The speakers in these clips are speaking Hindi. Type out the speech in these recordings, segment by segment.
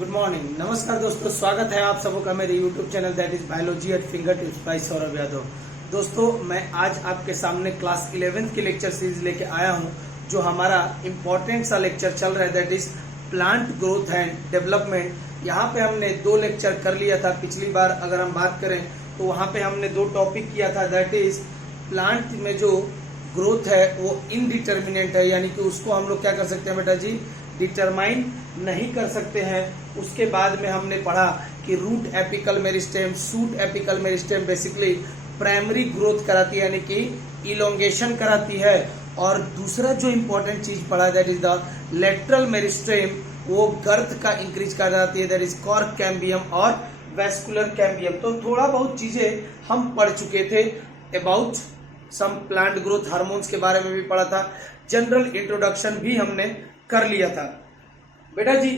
गुड मॉर्निंग, नमस्कार दोस्तों, स्वागत है आप सबों का मेरे YouTube channel that is biology eight finger tips by Saurabh Yadav. दोस्तों, मैं आज आपके सामने क्लास 11th की लेक्चर सीरीज लेके आया हूं, जो हमारा इम्पोर्टेंट सा लेक्चर चल रहा है that is plant growth and development. यहाँ पे हमने 2 लेक्चर कर लिया था। पिछली बार अगर हम बात करें तो वहाँ पे हमने 2 टॉपिक किया था, दैट इज प्लांट में जो ग्रोथ है वो इनडिटर्मिनेंट है, यानी कि उसको हम लोग क्या कर सकते हैं बेटा जी, डिटरमाइन नहीं कर सकते हैं। उसके बाद में हमने पढ़ा कि root apical meristem, shoot apical meristem basically primary growth कराती है, यानी कि इलोंगेशन कराती है। और दूसरा जो इंपॉर्टेंट चीज पढ़ा that is the lateral meristem, वो गर्थ का इंक्रीज कराती है, दैट इज कॉर्क कैम्बियम और वेस्कुलर कैम्बियम। तो थोड़ा बहुत चीजें हम पढ़ चुके थे। About some plant growth hormones के बारे में भी पढ़ा था। जनरल इंट्रोडक्शन भी हमने कर लिया था। बेटा जी,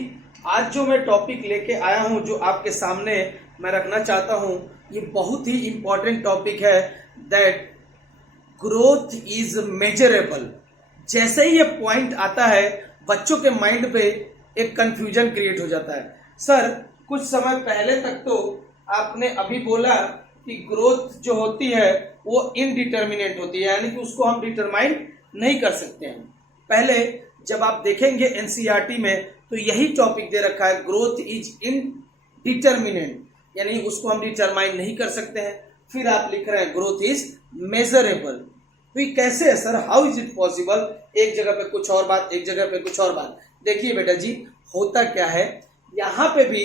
आज जो मैं टॉपिक लेके आया हूं, जो आपके सामने मैं रखना चाहता हूं, ये बहुत ही इंपॉर्टेंट टॉपिक है, दैट ग्रोथ इज मेजरेबल। जैसे ही ये पॉइंट आता है, बच्चों के माइंड पे एक कंफ्यूजन क्रिएट हो जाता है। सर, कुछ समय पहले तक तो आपने अभी बोला कि ग्रोथ जो होती है वो इनडिटर्मिनेट होती है, यानी कि उसको हम डिटरमाइन नहीं कर सकते हैं। पहले जब आप देखेंगे एनसीईआरटी में तो यही टॉपिक दे रखा है, ग्रोथ इज इनडिटर्मिनेंट, यानी उसको हम डिटरमाइन नहीं कर सकते हैं। फिर आप लिख रहे हैं ग्रोथ इज मेजरेबल। तो ये कैसे है sir, how is it possible? एक जगह पे कुछ और बात, एक जगह पे कुछ और बात। देखिए बेटा जी, होता क्या है, यहाँ पे भी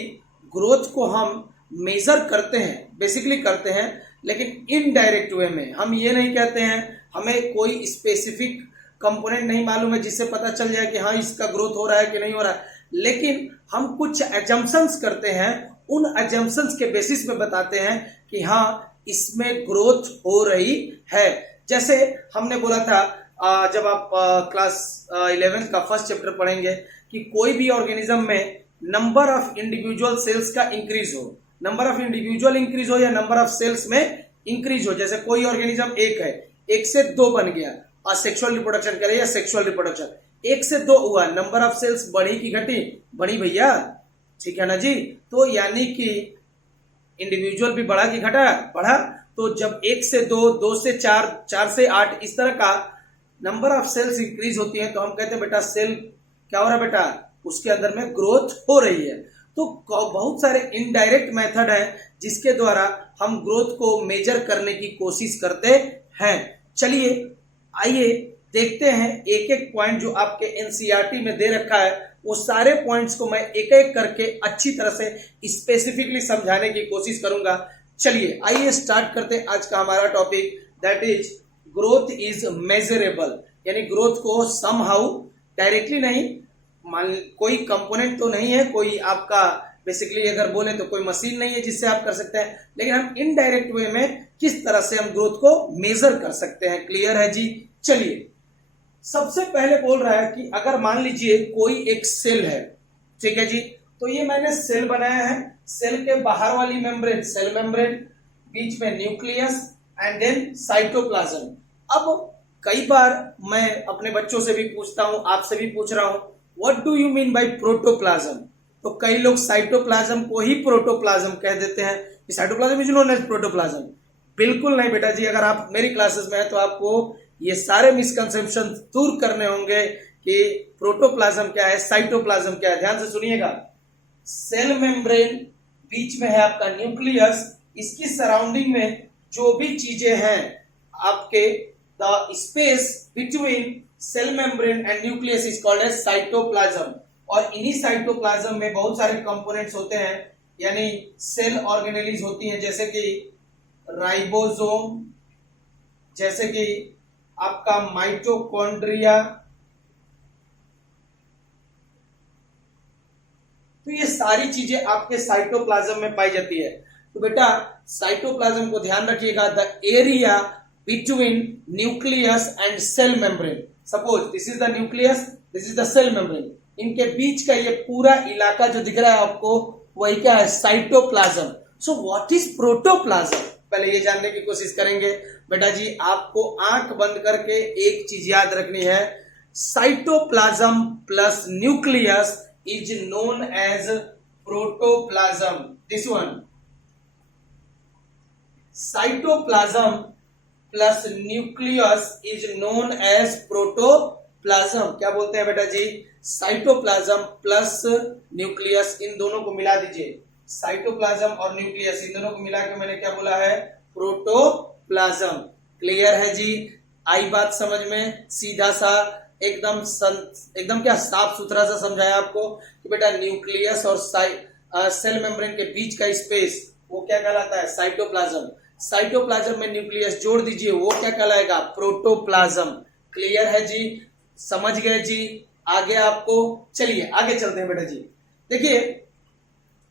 ग्रोथ को हम मेजर करते हैं, बेसिकली करते हैं, लेकिन इनडायरेक्ट वे में। हम ये नहीं कहते हैं, हमें कोई स्पेसिफिक कंपोनेंट नहीं मालूम है जिससे पता चल जाए कि हाँ इसका ग्रोथ हो रहा है कि नहीं हो रहा है, लेकिन हम कुछ एजम्पशंस करते हैं। उन एजम्पशंस के बेसिस पे बताते हैं कि हाँ इसमें ग्रोथ हो रही है। जैसे हमने बोला था, जब आप क्लास 11th का फर्स्ट चैप्टर पढ़ेंगे, कि कोई भी ऑर्गेनिज्म में नंबर ऑफ इंडिविजुअल सेल्स का इंक्रीज हो, नंबर ऑफ इंडिविजुअल इंक्रीज हो या नंबर ऑफ सेल्स में इंक्रीज हो। जैसे कोई ऑर्गेनिज्म एक है, 1 से 2 बन गया, और सेक्सुअल रिप्रोडक्शन करे या सेक्सुअल रिप्रोडक्शन, 1 से 2 हुआ, नंबर ऑफ सेल्स बढ़ी की घटी? बढ़ी भैया, ठीक है ना जी। तो यानी कि इंडिविजुअल भी बढ़ा कि घटा? बढ़ा। तो जब 1 से 2, 2 से 4, 4 से 8, इस तरह का नंबर ऑफ सेल्स इंक्रीज होती है, तो हम कहते हैं बेटा सेल क्या हो रहा है बेटा, उसके अंदर में ग्रोथ हो रही है। तो बहुत सारे इनडायरेक्ट मेथड है जिसके द्वारा हम ग्रोथ को मेजर करने की कोशिश करते हैं। चलिए आइए देखते हैं एक एक पॉइंट जो आपके एनसीईआरटी में दे रखा है, वो सारे पॉइंट्स को मैं एक एक करके अच्छी तरह से स्पेसिफिकली समझाने की कोशिश करूंगा। चलिए आइए स्टार्ट करते हैं आज का हमारा topic, that is growth is measurable. यानी ग्रोथ को समहाउ, डायरेक्टली नहीं, कोई कंपोनेंट तो नहीं है, कोई आपका बेसिकली अगर बोले तो कोई मशीन नहीं है जिससे आप कर सकते हैं, लेकिन हम इनडायरेक्ट वे में किस तरह से हम ग्रोथ को मेजर कर सकते हैं। क्लियर है जी? चलिए, सबसे पहले बोल रहा है कि अगर मान लीजिए कोई एक सेल है, ठीक है जी, तो ये मैंने सेल बनाया है। सेल के बाहर वाली मेम्ब्रेन सेल मेम्ब्रेन, बीच में न्यूक्लियस एंड देन साइटोप्लाज्म। अब कई बार मैं अपने बच्चों से भी पूछता हूं, आपसे भी पूछ रहा हूं, what do you mean by protoplasm? तो कई लोग साइटोप्लाज्म को ही प्रोटोप्लाज्म कह देते हैं, cytoplasm is known as protoplasm. बिल्कुल नहीं बेटा जी, अगर आप मेरी क्लासेस में है तो आपको ये सारे मिसकंसेप्शन दूर करने होंगे कि प्रोटोप्लाज्म क्या है, साइटोप्लाज्म क्या है। ध्यान से सुनिएगा, सेल मेम्ब्रेन, बीच में है आपका न्यूक्लियस, इसकी सराउंडिंग में जो भी चीजें हैं आपके, the space between cell membrane and nucleus is called as cytoplasm. और इन्हीं साइटोप्लाज्म में बहुत सारे कंपोनेंट्स होते हैं, यानी सेल ऑर्गेनेलीज होती हैं, जैसे कि राइबोसोम, जैसे कि आपका माइटोकॉन्ड्रिया। तो ये सारी चीजें आपके साइटोप्लाज्म में पाई जाती है। तो बेटा साइटोप्लाज्म को ध्यान रखिएगा, the area between nucleus and cell membrane. Suppose this is the nucleus, this is the cell membrane, इनके बीच का ये पूरा इलाका जो दिख रहा है आपको, वही क्या है, cytoplasm. So what is protoplasm? पहले ये जानने की कोशिश करेंगे। बेटा जी आपको आंख बंद करके एक चीज याद रखनी है, cytoplasm plus nucleus is known as protoplasm. This one. Cytoplasm plus nucleus is known as protoplasm. क्या बोलते हैं बेटा जी? साइटोप्लाज्म प्लस न्यूक्लियस, इन दोनों को मिला दीजिए. साइटोप्लाज्म और न्यूक्लियस इन दोनों को मिला के मैंने क्या बोला है? प्रोटोप्लाज्म. क्लियर है जी? आई बात समझ में? सीधा सा एकदम क्या साफ सुथरा सा समझाया आपको कि बेटा न्यूक्लियस और सेल मेम्ब्रेन के बीच का स्पेस वो क्या कहलाता है? साइटोप्लाज्म. साइटोप्लाज्म में न्यूक्लियस जोड़ दीजिए, वो क्या कहलाएगा? प्रोटोप्लाज्म. क्लियर है जी? समझ गए जी? आगे आपको, चलिए आगे चलते हैं बेटा जी. देखिए,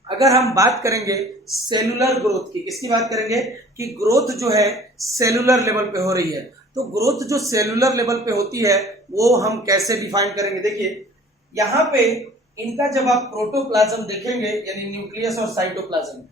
अगर हम बात करेंगे सेलुलर ग्रोथ की, किसकी बात करेंगे? कि ग्रोथ जो है सेलुलर लेवल पे हो रही है. तो ग्रोथ जो सेलुलर लेवल पे होती है वो हम कैसे डिफाइन करेंगे? देखिए, यहां पे इनका जब आप प्रोटोप्लाज्म देखेंगे यानी न्यूक्लियस और साइटोप्लाज्म,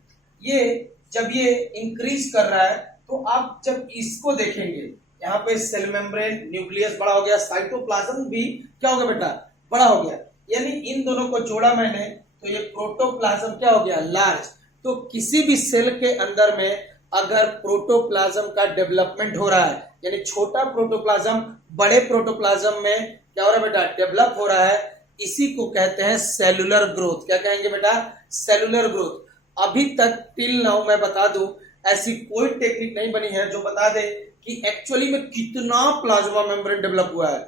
ये जब ये इंक्रीज कर रहा है तो आप जब इसको देखेंगे, यहाँ पे सेल मेम्ब्रेन, न्यूक्लियस बड़ा हो गया, साइटोप्लाज्म भी क्या हो गया बेटा? बड़ा हो गया. यानी इन दोनों को जोड़ा मैंने तो ये प्रोटोप्लाज्म क्या हो गया? लार्ज. तो किसी भी सेल के अंदर में अगर प्रोटोप्लाज्म का डेवलपमेंट हो रहा है, यानी छोटा प्रोटोप्लाज्म बड़े प्रोटोप्लाज्म में क्या हो रहा है बेटा? डेवलप हो रहा है. इसी को कहते हैं सेलुलर ग्रोथ. क्या कहेंगे बेटा? Cellular growth. अभी तक टिल नाउ मैं बता दूं, ऐसी कोई टेक्निक नहीं बनी है जो बता दे कि एक्चुअली में कितना प्लाज्मा मेम्ब्रेन डेवलप हुआ है,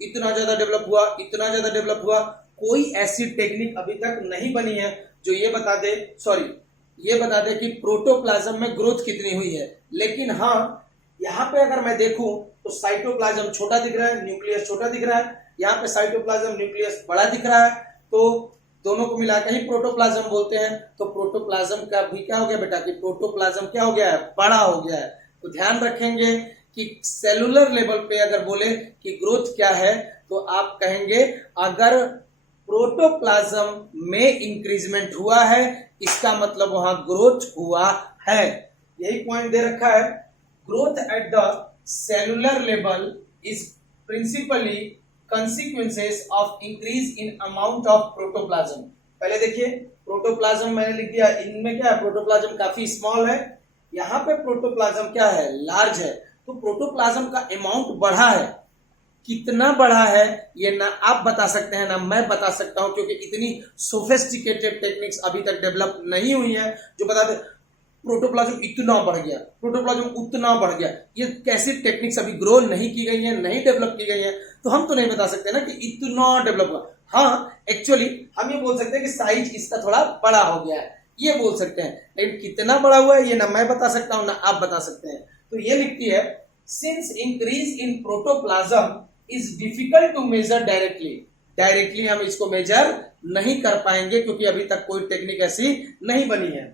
इतना ज्यादा डेवलप हुआ, इतना ज्यादा डेवलप हुआ. कोई ऐसी टेक्निक अभी तक नहीं बनी है जो ये बता दे कि प्रोटोप्लाज्म में ग्रोथ कितनी हुई है. लेकिन हाँ, यहाँ पे अगर मैं देखूं तो साइटोप्लाज्म छोटा दिख रहा है, न्यूक्लियस छोटा दिख रहा है. यहाँ पे साइटोप्लाज्म न्यूक्लियस बड़ा दिख रहा है, तो दोनों को मिलाकर ही प्रोटोप्लाज्म बोलते हैं. तो प्रोटोप्लाज्म का भी क्या हो गया बेटा? कि प्रोटोप्लाज्म क्या हो गया है? बड़ा हो गया है. तो ध्यान रखेंगे कि सेलुलर लेवल पे अगर बोले कि ग्रोथ क्या है तो आप कहेंगे अगर प्रोटोप्लाज्म में इंक्रीजमेंट हुआ है इसका मतलब वहां ग्रोथ हुआ है. यही पॉइंट दे रखा है. Growth at the cellular level is principally consequences of increase in amount of protoplasm. पहले देखिए, प्रोटोप्लाज्म मैंने लिख दिया, इनमें क्या है? प्रोटोप्लाज्म काफी स्मॉल है, यहाँ पे प्रोटोप्लाज्म क्या है? लार्ज है. तो प्रोटोप्लाज्म का अमाउंट बढ़ा है. कितना बढ़ा है ये ना आप बता सकते हैं ना मैं बता सकता हूं, क्योंकि इतनी सोफिस्टिकेटेड टेक्निक्स अभी तक डेवलप नहीं हुई है जो बता दे प्रोटोप्लाज्म इतना बढ़ गया, प्रोटोप्लाज्म उतना बढ़ गया. ये कैसी टेक्निक्स अभी ग्रो नहीं की गई है, नहीं डेवलप की गई है, तो हम तो नहीं बता सकते ना कि इतना डेवलप हुआ. हाँ, एक्चुअली हम ये बोल सकते हैं कि साइज इसका थोड़ा बड़ा हो गया है, ये बोल सकते हैं. लेकिन कितना बड़ा हुआ है ये ना मैं बता सकता हूं ना आप बता सकते हैं. तो ये लिखती है, since increase in protoplasm is difficult to measure directly हम इसको मेजर नहीं कर पाएंगे क्योंकि अभी तक कोई टेक्निक ऐसी नहीं बनी है.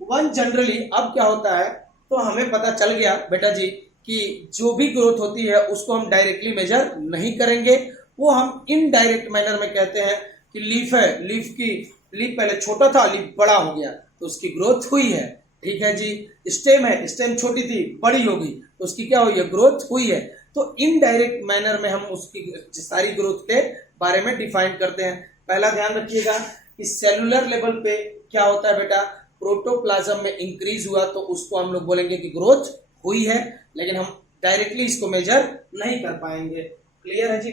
वन जनरली, अब क्या होता है तो हमें पता चल गया बेटा जी कि जो भी ग्रोथ होती है उसको हम डायरेक्टली मेजर नहीं करेंगे, वो हम इनडायरेक्ट मैनर में कहते हैं कि लीफ है, लीफ पहले छोटा था, लीफ बड़ा हो गया तो उसकी ग्रोथ हुई है. ठीक है जी. स्टेम है, स्टेम छोटी थी बड़ी होगी तो उसकी क्या हुई है? ग्रोथ हुई है. तो इनडायरेक्ट मैनर में हम उसकी सारी ग्रोथ के बारे में डिफाइन करते हैं. पहला ध्यान रखिएगा कि सेलुलर लेवल पे क्या होता है बेटा? प्रोटोप्लाज्म में इंक्रीज हुआ तो उसको हम लोग बोलेंगे कि ग्रोथ हुई है, लेकिन हम डायरेक्टली इसको मेजर नहीं कर पाएंगे. क्लियर है जी?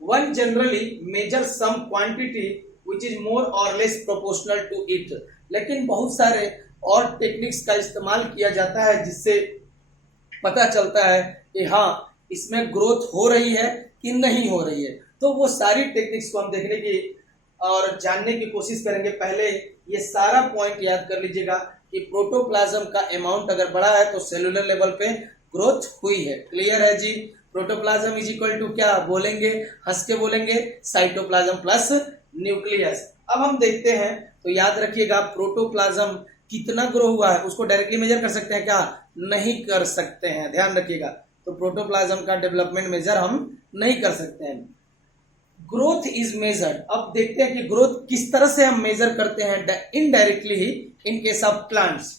One generally major some quantity which is more or less proportional to it. लेकिन बहुत सारे और टेक्निक्स का इस्तेमाल किया जाता है जिससे पता चलता है कि हाँ इसमें ग्रोथ हो रही है कि नहीं हो रही है. तो वो सारी टेक्निक्स को हम देखने की और जानने की कोशिश करेंगे. पहले ये सारा पॉइंट याद कर लीजिएगा कि प्रोटोप्लाज्म का अमाउंट अगर बढ़ा है तो सेलुलर लेवल पे ग्रोथ हुई है. क्लियर है जी? प्रोटोप्लाज्म इज इक्वल टू क्या बोलेंगे? हंस के बोलेंगे, साइटोप्लाज्म प्लस न्यूक्लियस. अब हम देखते हैं तो याद रखिएगा प्रोटोप्लाज्म कितना ग्रो हुआ है उसको डायरेक्टली मेजर कर सकते हैं क्या? नहीं कर सकते हैं. ध्यान रखिएगा. तो प्रोटोप्लाज्म का डेवलपमेंट मेजर हम नहीं कर सकते हैं. Growth is measured. अब देखते हैं कि ग्रोथ किस तरह से हम मेजर करते हैं indirectly he in case of plants.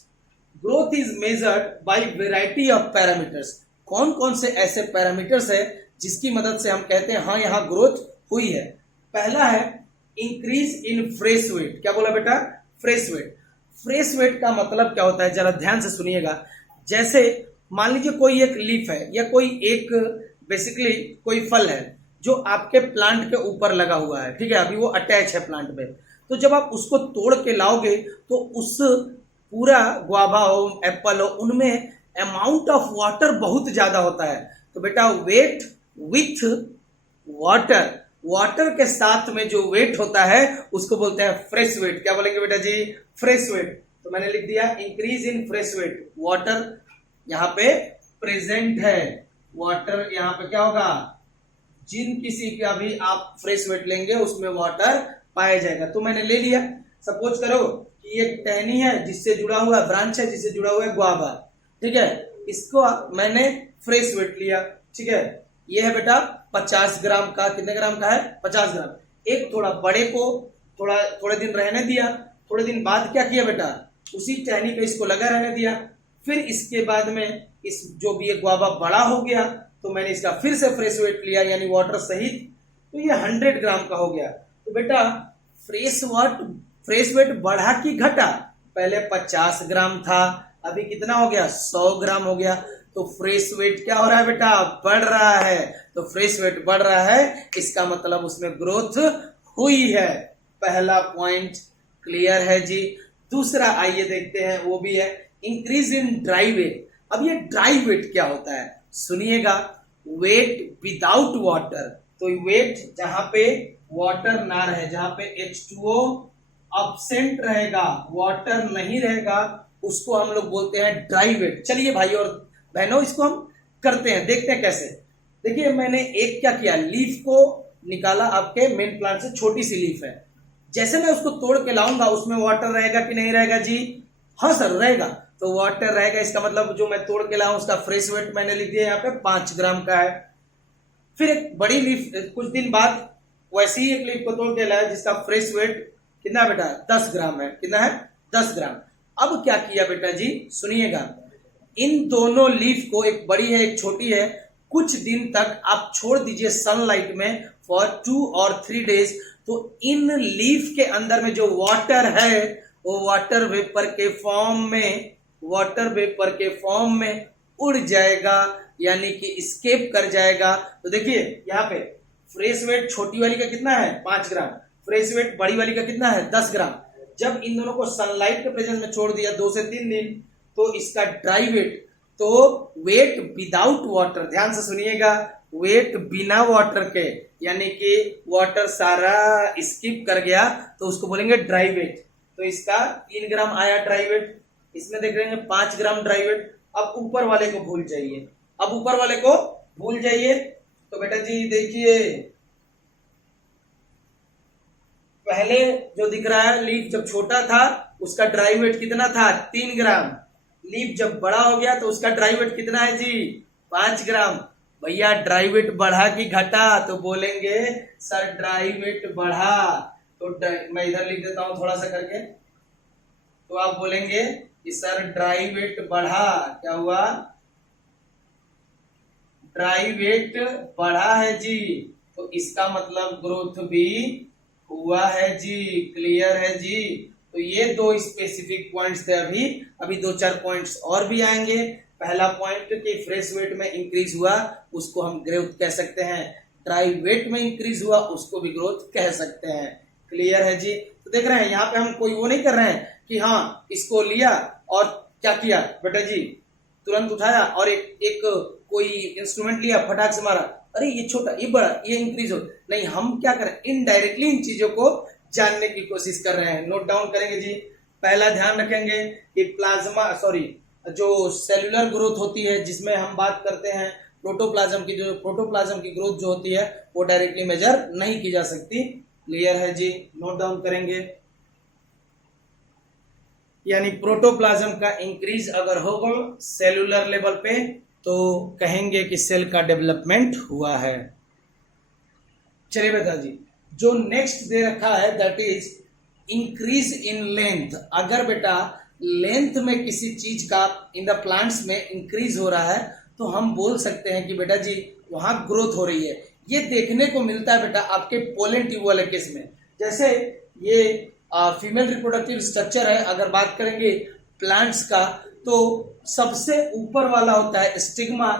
Growth is measured by variety of parameters. कौन कौन से ऐसे पैरामीटर्स है जिसकी मदद से हम कहते हैं हाँ यहाँ ग्रोथ हुई है? पहला है इंक्रीज इन फ्रेश वेट। क्या बोला बेटा? Fresh wait. फ्रेश वेट का मतलब क्या होता है, जरा ध्यान से सुनिएगा। जैसे मान लीजिए कोई एक लीफ है या कोई एक बेसिकली कोई फल है जो आपके प्लांट के ऊपर लगा हुआ है, ठीक है, अभी वो अटैच है प्लांट पे। तो जब आप उसको तोड़ के लाओगे तो उस पूरा गुआवा हो, एप्पल हो, उनमें अमाउंट ऑफ वाटर बहुत ज्यादा होता है। तो बेटा वेट विथ वाटर, वाटर के साथ में जो वेट होता है उसको बोलते हैं फ्रेश वेट। क्या बोलेंगे बेटा जी? Fresh wait. तो मैंने लिख दिया increase in fresh weight. Water यहां पे प्रेजेंट है, वाटर यहां पे क्या होगा, जिन किसी का भी आप फ्रेश वेट लेंगे उसमें वाटर पाया जाएगा। तो मैंने ले लिया। सपोज करो कि एक टहनी है जिससे जुड़ा हुआ, ब्रांच है जिससे जुड़ा हुआ है गुआवा, ठीक है, इसको मैंने फ्रेश वेट लिया, ठीक है। ये है बेटा 50 ग्राम का। कितने ग्राम का है? 50 ग्राम। एक थोड़ा बड़े को थोड़े दिन रहने दिया, थोड़े दिन बाद क्या किया बेटा, उसी टहनी पे इसको लगा रहने दिया। फिर इसके बाद में इस जो भी ये गुआवा बड़ा हो गया तो मैंने इसका फिर से फ्रेश वेट लिया, यानी वाटर सहित। तो ये 100 ग्राम का हो गया। तो बेटा फ्रेश वेट बढ़ा कि घटा? पहले 50 ग्राम था, अभी कितना हो गया? 100 ग्राम हो गया। तो फ्रेश वेट क्या हो रहा है बेटा? बढ़ रहा है। तो फ्रेश वेट बढ़ रहा है, इसका मतलब उसमें ग्रोथ हुई है। पहला पॉइंट क्लियर है जी। दूसरा आइए देखते हैं, वो भी है इंक्रीज इन ड्राई वेट। अब ये ड्राई वेट क्या होता है सुनिएगा। वेट विदाउट वाटर, तो वेट जहां पे वाटर ना रहे, जहां पे H2O अब्सेंट रहेगा, वाटर नहीं रहेगा, उसको हम लोग बोलते हैं ड्राई वेट। चलिए भाई और बहनों इसको हम करते हैं, देखते हैं कैसे। देखिए मैंने एक क्या किया, लीफ को निकाला, आपके मेन प्लांट से छोटी सी लीफ है। जैसे मैं उसको तोड़ के लाऊंगा उसमें वाटर रहेगा कि नहीं रहेगा जी? हाँ सर रहेगा। तो वाटर रहेगा, इसका मतलब जो मैं तोड़ के लाऊं उसका फ्रेश वेट मैंने लिख दिया यहाँ पे 5 ग्राम का है। फिर एक बड़ी लीफ कुछ दिन बाद वैसे ही एक लीफ को तोड़ के लाया जिसका फ्रेश वेट कितना है बेटा? 10 ग्राम है। कितना है? 10 ग्राम। अब क्या किया बेटा जी सुनिएगा, इन दोनों लीफ को, एक बड़ी है एक छोटी है, कुछ दिन तक आप छोड़ दीजिए सनलाइट में फॉर 2 और 3 डेज। तो इन लीफ के अंदर में जो वाटर है वो वाटर वेपर के फॉर्म में उड़ जाएगा, यानी कि स्केप कर जाएगा। तो देखिए यहाँ पे फ्रेश वेट छोटी वाली का कितना है? 5 ग्राम। फ्रेश वेट बड़ी वाली का कितना है? 10 ग्राम। जब इन दोनों को सनलाइट के प्रेजेंस में छोड़ दिया 2 से 3 दिन, तो इसका ड्राई वेट, तो वेट विदाउट वाटर, ध्यान से सुनिएगा, वेट बिना वाटर के, यानी कि वाटर सारा स्किप कर गया, तो उसको बोलेंगे ड्राई वेट। तो इसका 3 ग्राम आया ड्राई वेट, इसमें देख रहे हैं 5 ग्राम ड्राई वेट। अब ऊपर वाले को भूल जाइए, तो बेटा जी देखिए पहले जो दिख रहा है लीफ जब छोटा था उसका ड्राई वेट कितना था? 3 ग्राम। लीफ जब बड़ा हो गया तो उसका ड्राई वेट कितना है जी? 5 ग्राम। भैया ड्राई वेट बढ़ा कि घटा? तो बोलेंगे सर ड्राई वेट बढ़ा। तो मैं इधर लिख देता हूं थोड़ा सा करके, तो आप बोलेंगे कि सर ड्राई वेट बढ़ा। क्या हुआ? ड्राई वेट बढ़ा है जी। तो इसका मतलब ग्रोथ भी हुआ है जी। क्लियर है जी। तो ये 2 स्पेसिफिक पॉइंट्स थे। अभी 2-4 पॉइंट्स और भी आएंगे। पहला पॉइंट कि फ्रेश वेट में इंक्रीज हुआ उसको हम ग्रोथ कह सकते हैं, ड्राई वेट में इंक्रीज हुआ उसको भी ग्रोथ कह सकते हैं। क्लियर है जी। तो देख रहे हैं यहाँ पे हम कोई वो नहीं कर रहे हैं कि हाँ इसको लिया और क्या किया बेटा जी, तुरंत उठाया और एक कोई इंस्ट्रूमेंट लिया फटाक से मारा, अरे ये छोटा ये बड़ा ये इंक्रीज हो, नहीं, हम क्या करें इनडायरेक्टली इन चीजों को जानने की कोशिश कर रहे हैं। नोट डाउन करेंगे जी। पहला ध्यान रखेंगे कि जो सेलुलर ग्रोथ होती है जिसमें हम बात करते हैं प्रोटोप्लाज्म की, जो प्रोटोप्लाज्म की ग्रोथ जो होती है वो डायरेक्टली मेजर नहीं की जा सकती। क्लियर है जी। नोट डाउन करेंगे, यानी प्रोटोप्लाज्म का इंक्रीज अगर होगा सेलुलर लेवल पे तो कहेंगे कि सेल का डेवलपमेंट हुआ है। चलिए बेटा जी, जो नेक्स्ट दे रखा है that is increase in length. अगर बेटा लेंथ में किसी चीज का इन द प्लांट्स में इंक्रीज हो रहा है तो हम बोल सकते हैं कि बेटा जी वहां ग्रोथ हो रही है। ये देखने को मिलता है बेटा आपके पोलन ट्यूब वाले केस में। जैसे ये फीमेल रिप्रोडक्टिव स्ट्रक्चर है। अगर बात करेंगे प्लांट्स का तो सबसे ऊपर वाला होता है स्टिग्मा,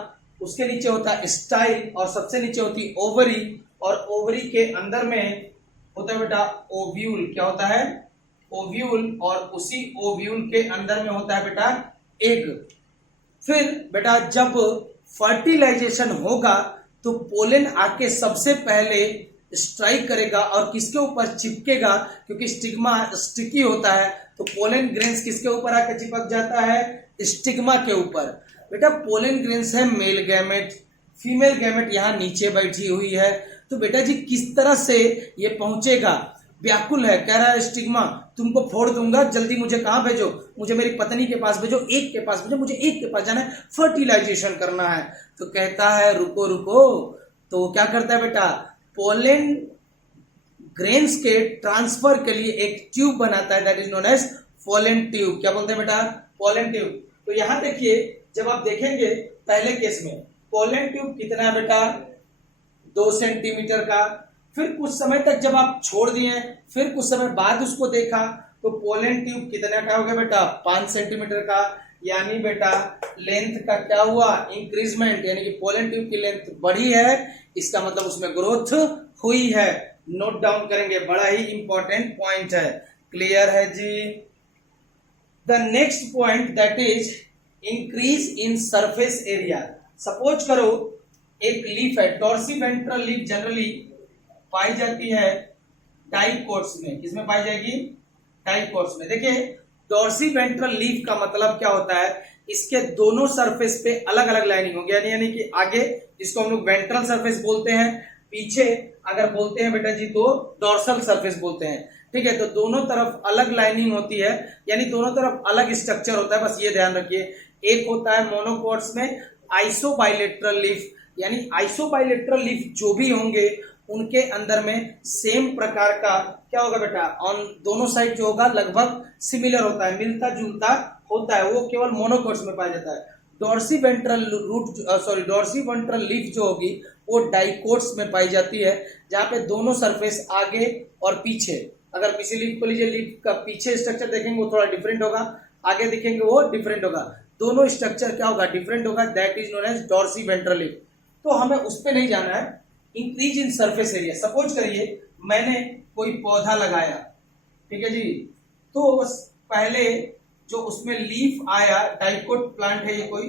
उसके नीचे होता है स्टाइल और सबसे नीचे होती है ओवरी, और ओवरी के अंदर में होता है बेटा ओव्यूल। क्या होता है? ओव्यूल। और उसी ओव्यूल के अंदर में होता है बेटा एग। फिर बेटा जब फर्टिलाइजेशन होगा तो पोलन आके सबसे पहले स्ट्राइक करेगा और किसके ऊपर चिपकेगा, क्योंकि स्टिग्मा स्टिकी होता है तो पोलन ग्रेन्स किसके ऊपर आके चिपक जाता है? स्टिग्मा के ऊपर। बेटा पोलन ग्रेन्स है मेल गैमेट, फीमेल गैमेट यहाँ नीचे बैठी हुई है। तो बेटा जी किस तरह से ये पहुंचेगा? व्याकुल है, कह रहा है स्टिग्मा तुमको फोड़ दूंगा, जल्दी मुझे कहां भेजो, मुझे मेरी पत्नी के पास भेजो, एक के पास भेजो, मुझे एक के पास जाना है, फर्टिलाइजेशन करना है। तो कहता है रुको रुको। तो वो क्या करता है बेटा? पोलन ग्रेन्स के ट्रांसफर के लिए एक ट्यूब बनाता है, that is known as pollen tube. क्या बोलते हैं बेटा? Pollen tube. तो यहां देखिए, जब आप देखेंगे पहले केस में पोलन ट्यूब कितना है बेटा? 2 सेंटीमीटर का। फिर कुछ समय तक जब आप छोड़ दिए, फिर कुछ समय बाद उसको देखा तो पोलन ट्यूब कितना का हो गया बेटा? 5 सेंटीमीटर का। यानी बेटा लेंथ का क्या हुआ? इंक्रीजमेंट, यानी कि पोलन ट्यूब की लेंथ बढ़ी है, इसका मतलब उसमें ग्रोथ हुई है। नोट डाउन करेंगे, बड़ा ही इंपॉर्टेंट पॉइंट है। क्लियर है जी? The next point that is increase in surface area. Suppose करो एक लीफ है, डॉर्सीवेंट्रल लीफ जनरली पाई जाती है डाइकोट्स में। किसमें पाई जाएगी? डाइकोट्स में। देखिए डॉर्सीवेंट्रल लीफ का मतलब क्या होता है? इसके दोनों सरफेस पे अलग अलग लाइनिंग होगी, यानी कि आगे जिसको हम लोग वेंट्रल सरफेस बोलते हैं, पीछे अगर बोलते हैं बेटा जी तो डॉर्सल सरफेस बोलते हैं। ठीक है, तो दोनों तरफ अलग लाइनिंग होती है, यानी दोनों तरफ अलग स्ट्रक्चर होता है। बस ये ध्यान रखिए। एक होता है मोनोकोट्स में आइसोबाइलेटरल लीफ, यानी आइसोबाइलेटरल लीफ जो भी होंगे उनके अंदर में सेम प्रकार का क्या होगा बेटा? ऑन दोनों साइड जो होगा लगभग सिमिलर होता है, मिलता जुलता होता है, वो केवल मोनोकोट्स में पाया जाता है। डॉर्सीवेंट्रल डॉर्सीवेंट्रल लीफ जो होगी वो डाइकोट्स में पाई जाती है, जहां पे दोनों सरफेस आगे और पीछे, अगर पीछे लीफ को लीजिए, लीफ का पीछे स्ट्रक्चर देखेंगे वो थोड़ा डिफरेंट होगा, आगे दिखेंगे वो डिफरेंट होगा, दोनों स्ट्रक्चर क्या होगा? डिफरेंट होगा। That is known as dorsiventral leaf. तो हमें उस पर नहीं जाना है। Increase in surface area, suppose करिए मैंने कोई पौधा लगाया, ठीक है जी, तो पहले जो उसमें लीफ आया, डाइकोट प्लांट है ये कोई,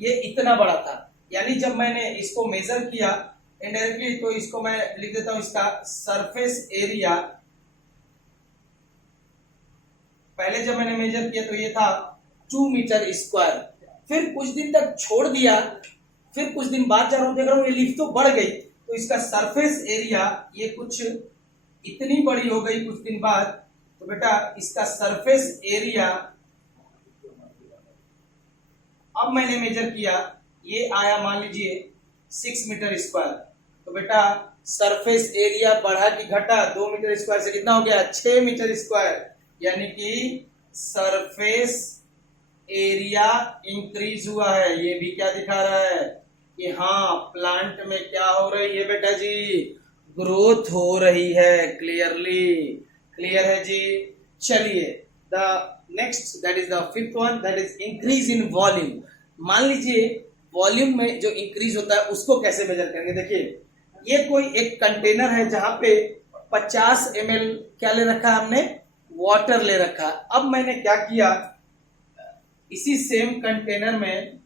ये इतना बड़ा था, यानी जब मैंने इसको मेजर किया इनडायरेक्टली, तो इसको मैं लिख देता हूं, इसका सरफेस एरिया पहले जब मैंने मेजर किया तो ये था 2 मीटर स्क्वायर। फिर कुछ दिन तक छोड़ दिया, फिर कुछ दिन बाद जा रहा हूं, देख रहा हूं ये लीफ तो बढ़ गई, तो इसका सरफेस एरिया ये कुछ इतनी बड़ी हो गई कुछ दिन बाद। तो बेटा इसका सरफेस एरिया अब मैंने मेजर किया, ये आया मान लीजिए 6 मीटर स्क्वायर। तो बेटा सरफेस एरिया बढ़ा कि घटा? 2 मीटर स्क्वायर से कितना हो गया? 6 मीटर स्क्वायर, यानी कि सरफेस एरिया इंक्रीज हुआ है। ये भी क्या दिखा रहा है कि हाँ प्लांट में क्या हो रही है बेटा जी? ग्रोथ हो रही है। क्लियर है जी? चलिए the next that is the fifth one, that is increase in volume. मान लीजिए वॉल्यूम में जो इंक्रीज होता है उसको कैसे मेजर करेंगे? देखिए ये कोई एक कंटेनर है जहां पे 50 ml क्या ले रखा है हमने? वाटर ले रखा है। अब मैंने क्या किया, इसी सेम कंटेनर में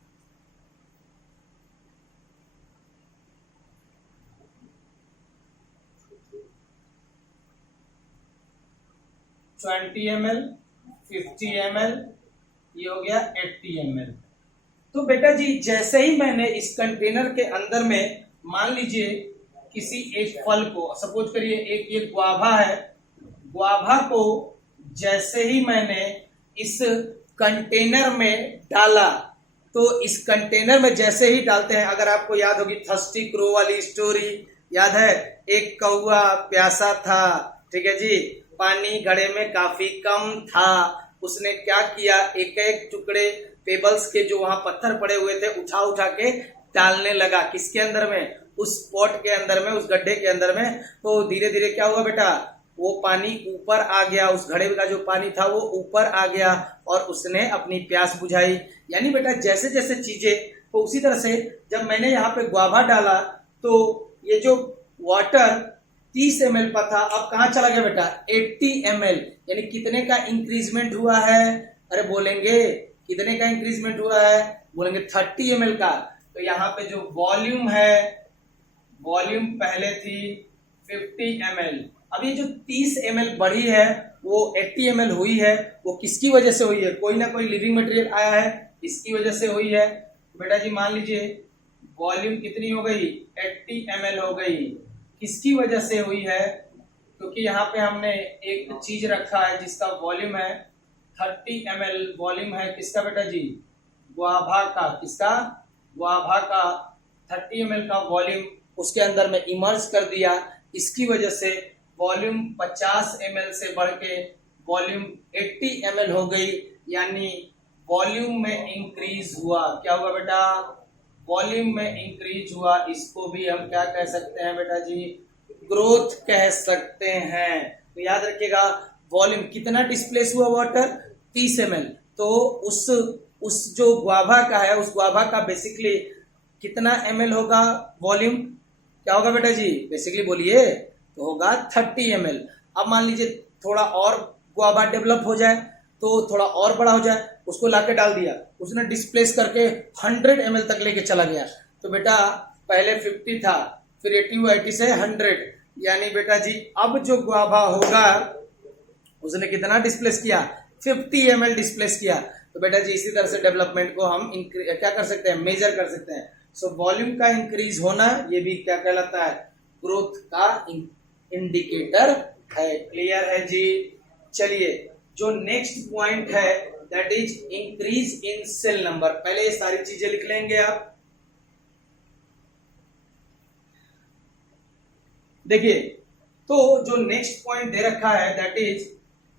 ml, 50 ml, ये हो गया 80 ml। तो बेटा जी जैसे ही मैंने इस कंटेनर के अंदर में मान लीजिए किसी एक फल को, सपोज करिए एक ये गुआभा है, गुआभा को जैसे ही मैंने इस कंटेनर में डाला, तो इस कंटेनर में जैसे ही डालते हैं, अगर आपको याद होगी थर्स्टी क्रो वाली स्टोरी याद है, एक कौआ प्यासा था, ठीक है जी, पानी घड़े में काफी कम था, उसने क्या किया, एक एक टुकड़े पेबल्स के जो वहां पत्थर पड़े हुए थे उठा उठा के डालने लगा, किसके अंदर में? उस पॉट के अंदर में, उस गड्ढे के अंदर में, तो धीरे धीरे क्या हुआ बेटा, वो पानी ऊपर आ गया, उस घड़े का जो पानी था वो ऊपर आ गया और उसने अपनी प्यास बुझाई। यानी बेटा जैसे जैसे चीजें, तो उसी तरह से जब मैंने यहाँ पे गुआवा डाला तो ये जो वाटर 30 ml का था, अब कहाँ चला गया बेटा 80 ml। यानी कितने का इंक्रीजमेंट हुआ है, अरे बोलेंगे कितने का इंक्रीजमेंट हुआ है, बोलेंगे 30 ml का। तो यहाँ पे जो वॉल्यूम है, वॉल्यूम पहले थी 50 ml, अब ये जो 30 ml बढ़ी है वो 80 ml हुई है, वो किसकी वजह से हुई है, कोई ना कोई लिविंग मटेरियल आया है, इसकी वजह से हुई है। बेटा जी मान लीजिए वॉल्यूम कितनी हो गई, 80 ml हो गई, किसकी वजह से हुई है, क्योंकि यहाँ पे हमने एक चीज रखा है जिसका वॉल्यूम है 30 ml, वॉल्यूम है किसका बेटा जी, गुआवा का, किसका, गुआवा का 30 ml का वॉल्यूम उसके अंदर में इमर्ज कर दिया, इसकी वजह से वॉल्यूम 50 ml से बढ़ के वॉल्यूम 80 ml हो गई। यानी वॉल्यूम में इंक्रीज हुआ, क्या हुआ बेटा, वॉल्यूम में इंक्रीज हुआ, इसको भी हम क्या कह सकते हैं बेटा जी, ग्रोथ कह सकते हैं। तो याद रखिएगा वॉल्यूम कितना डिस्प्लेस हुआ वाटर 30 ml, तो उस जो गुआवा का है, उस गुआवा का बेसिकली कितना ml होगा वॉल्यूम, क्या होगा बेटा जी, बेसिकली बोलिए, तो होगा 30 ml। अब मान लीजिए थोड़ा और गुआवा डेवलप हो जाए, तो थोड़ा और बड़ा हो जाए, उसको लाके डाल दिया, उसने डिस्प्लेस करके 100 ml तक लेके चला गया। तो बेटा पहले 50 था, फिर 80 हुआ, 80 से 100, यानी बेटा जी अब जो गुआवा होगा उसने कितना डिस्प्लेस किया, 50 ml डिस्प्लेस किया। तो बेटा जी इसी तरह से डेवलपमेंट को हम क्या कर सकते हैं, मेजर कर सकते हैं। सो वॉल्यूम का इंक्रीज होना ये भी क्या कहलाता है, ग्रोथ का इंडिकेटर है। क्लियर है जी। चलिए जो नेक्स्ट पॉइंट है that is increase in cell number. पहले ये सारी चीजें लिख लेंगे आप। देखिए तो जो नेक्स्ट पॉइंट दे रखा है that is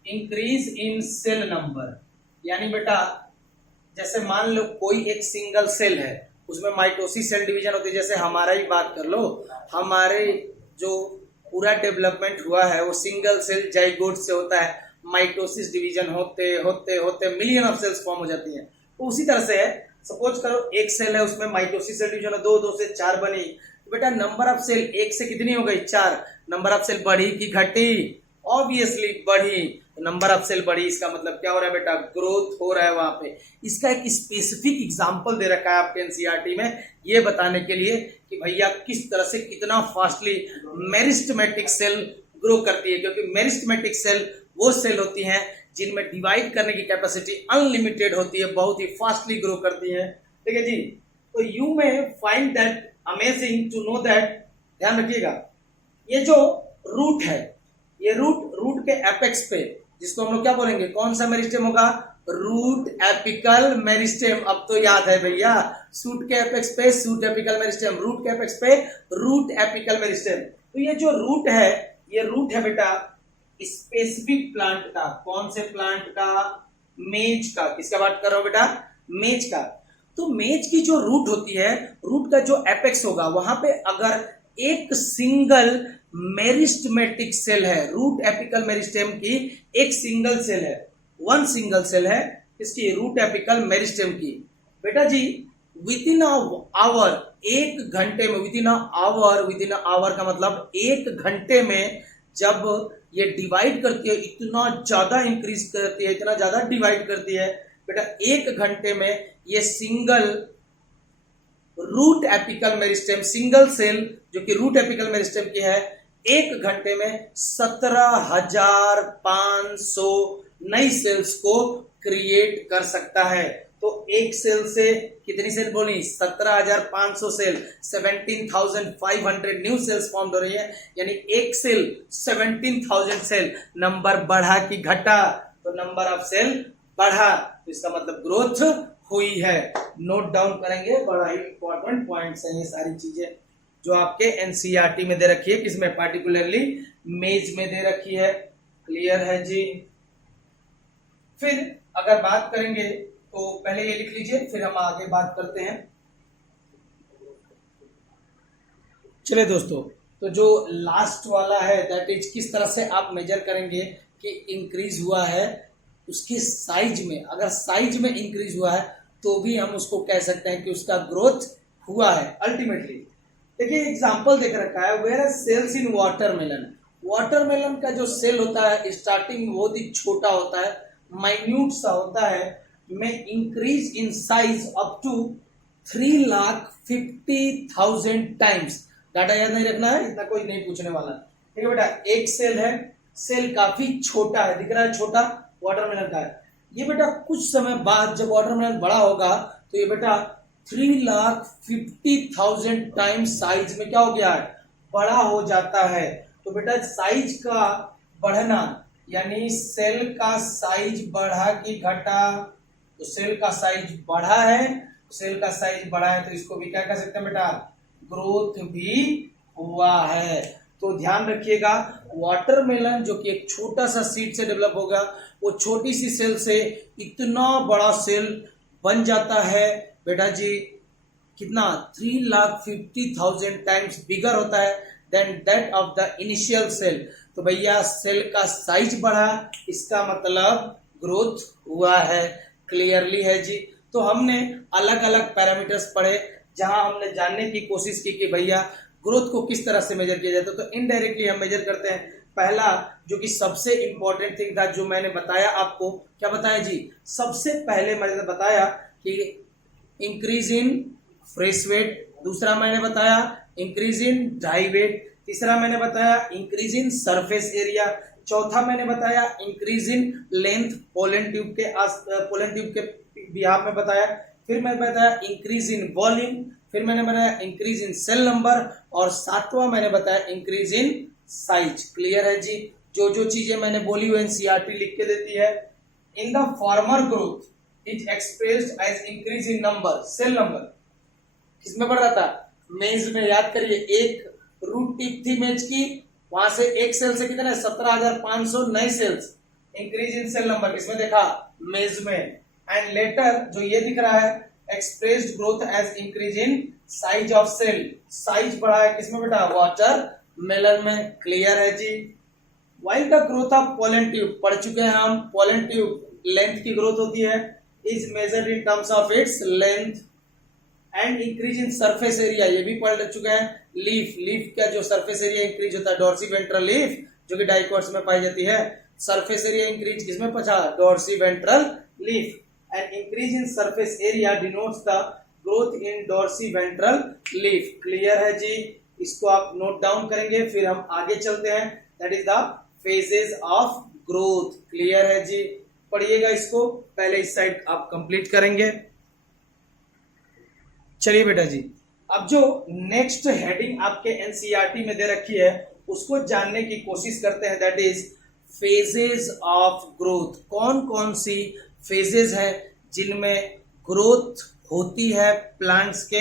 increase in cell number. यानी बेटा जैसे मान लो कोई एक सिंगल सेल है, उसमें माइटोसिस सेल डिवीजन होती है। जैसे हमारा ही बात कर लो, हमारे जो पूरा डेवलपमेंट हुआ है वो सिंगल सेल जाइगोट से होता है, माइटोसिस डिवीजन होते होते होते मिलियन ऑफ सेल्स फॉर्म हो जाती हैं। तो उसी तरह से है, सपोज करो एक सेल है, उसमें माइटोसिस सेल डिवीजन 2 से 4 बनी, तो बेटा नंबर ऑफ सेल 1 से कितनी हो गई, 4। नंबर ऑफ सेल बढ़ी कि घटी, ऑब्वियसली बढ़ी। नंबर ऑफ सेल बढ़ी, इसका मतलब क्या हो रहा है बेटा, ग्रोथ हो रहा है वहां पे। इसका एक स्पेसिफिक एग्जांपल दे रखा है आपके एनसीईआरटी में, ये बताने के लिए कि भैया किस तरह से कितना फास्टली मेरिस्टेमेटिक सेल ग्रो करती है। क्योंकि मेरिस्टेमेटिक सेल वो सेल होती हैं जिनमें डिवाइड करने की कैपेसिटी अनलिमिटेड होती है, बहुत ही फास्टली ग्रो करती है। ठीक है जी। तो you may find that amazing to know that, ध्यान रखिएगा ये जो रूट है, ये रूट के एपेक्स पे, जिसको हम लोग क्या बोलेंगे, कौन सा मेरिस्टेम होगा, रूट एपिकल मेरिस्टेम। अब तो याद है भैया, सूट के एपेक्स पे सूट एपिकल मेरिस्टेम, रूट के एपेक्स पे रूट एपिकल मेरिस्टेम। तो ये जो रूट है, ये रूट है बेटा स्पेसिफिक प्लांट का। कौन से प्लांट का, मेज का। किसका बात कर रहा हूं बेटा, मेज का। तो मेज की जो रूट होती है, रूट का जो एपेक्स होगा, वहां पे अगर एक सिंगल मेरिस्टेमेटिक सेल है, रूट एपिकल मेरिस्टेम की एक सिंगल सेल है, वन सिंगल सेल है इसकी, रूट एपिकल मेरिस्टेम की। बेटा जी विद इन आवर, एक घंटे में, विद इन आवर का मतलब एक घंटे में जब ये डिवाइड करती है, इतना ज्यादा इंक्रीज करती है, इतना ज्यादा डिवाइड करती है बेटा, एक घंटे में ये single root apical meristem, single cell जो कि रूट एपिकल मेरिस्टेम की है, एक घंटे में 17,500 नई सेल्स को क्रिएट कर सकता है। तो एक सेल से कितनी सेल बोली, 17,500 सेल, 17,500 न्यू सेल्स फॉर्म हो रही है। यानी एक सेल 17,000 सेल। नंबर बढ़ा कि घटा, तो नंबर ऑफ सेल बढ़ा, तो इसका मतलब ग्रोथ हुई है। नोट डाउन करेंगे, बड़ा ही इंपॉर्टेंट पॉइंट्स हैं ये सारी चीजें जो आपके एनसीईआरटी में दे रखी है, किसमें, पार्टिकुलरली मेज में दे रखी है। क्लियर है जी। फिर अगर बात करेंगे तो पहले ये लिख लीजिए, फिर हम आगे बात करते हैं। चलिए दोस्तों, तो जो लास्ट वाला है दैट इज किस तरह से आप मेजर करेंगे कि इंक्रीज हुआ है उसकी साइज में। अगर साइज में इंक्रीज हुआ है तो भी हम उसको कह सकते हैं कि उसका ग्रोथ हुआ है अल्टीमेटली। देखिए एग्जांपल देख रखा है, where cells in watermelon. Watermelon का जो सेल होता है स्टार्टिंग में बहुत ही छोटा होता है, माइन्यूट सा होता है, में increase in size up to 3,50,000 times. Data याद नहीं रखना है, इतना कोई नहीं पूछने वाला। ठीक है बेटा, एक सेल है, सेल काफी छोटा है, दिख रहा है छोटा, वाटरमेलन का है। ये बेटा कुछ समय बाद जब वाटरमेलन बड़ा होगा तो ये बेटा 3,50,000 टाइम्स साइज में क्या हो गया है, बड़ा हो जाता है। तो बेटा साइज का बढ़ना यानी सेल का साइज बढ़ा कि घटा, तो सेल का साइज बढ़ा है, सेल का साइज बढ़ा है तो इसको भी क्या कह सकते हैं बेटा, ग्रोथ भी हुआ है। तो ध्यान रखिएगा, वाटरमेलन जो कि एक छोटा सा सीड से डेवलप होगा, वो छोटी सी सेल से इतना बड़ा सेल बन जाता है बेटा जी, कितना 3,50,000 टाइम्स बिगर होता है than that of the initial cell. तो भैया सेल का साइज बढ़ा, इसका मतलब ग्रोथ हुआ है। क्लियरली है जी। तो हमने अलग अलग पैरामीटर्स पढ़े जहां हमने जानने की कोशिश की कि भैया ग्रोथ को किस तरह से मेजर किया जाता है। तो इनडायरेक्टली हम मेजर करते हैं। पहला जो कि सबसे इंपॉर्टेंट थिंग था जो मैंने बताया आपको, क्या बताया जी, सबसे पहले मैंने बताया कि इंक्रीज इन फ्रेश वेट, दूसरा मैंने बताया इंक्रीज इन ड्राई वेट, तीसरा मैंने बताया इंक्रीज इन सरफेस एरिया, चौथा मैंने बताया increase in length pollen tube के बिहाफ में बताया, फिर मैंने बताया इंक्रीज इन वॉल्यूम, फिर मैंने बताया इंक्रीज इन सेल नंबर, और सातवां मैंने बताया इंक्रीज इन साइज। क्लियर है जी। जो जो चीजें मैंने बोली वो एनसीईआरटी लिख के देती है। In the former growth is expressed as increase in number, cell number किसमें बढ़ रहा था, मेज में। याद करिए, एक रूट टिप थी मेज की, वहां से एक सेल से कितने 17,500 नए cells. Increase in cell number किसमें देखा, मेज में। एंड लेटर जो ये दिख रहा है expressed growth as increase in size of cell, size बढ़ा है किसमें बेटा, वाटर मेलन में। क्लियर है जी। While the growth of pollen tube पढ़ चुके हैं हम, पोलन ट्यूब लेंथ की ग्रोथ होती है, is measured in terms of its length. And increase in surface area ये भी पढ़ चुके हैं। लीफ, लीफ का जो सरफेस एरिया इंक्रीज होता है, डॉर्सी वेंट्रल लीफ जो कि डाइकोट्स में पाई जाती है, सरफेस एरिया इंक्रीज किसमें पचा, dorsiventral leaf. And increase in surface area denotes the growth in dorsiventral leaf. Clear है जी। इसको आप नोट डाउन करेंगे, फिर हम आगे चलते हैं, that is the phases of growth. Clear है जी। पढ़िएगा इसको, पहले इस साइड आप कंप्लीट करेंगे। चलिए बेटा जी, अब जो नेक्स्ट हेडिंग आपके एनसीईआरटी में दे रखी है उसको जानने की कोशिश करते हैं, that is phases of growth. कौन कौन सी फेजेस हैं जिनमें ग्रोथ होती है प्लांट्स के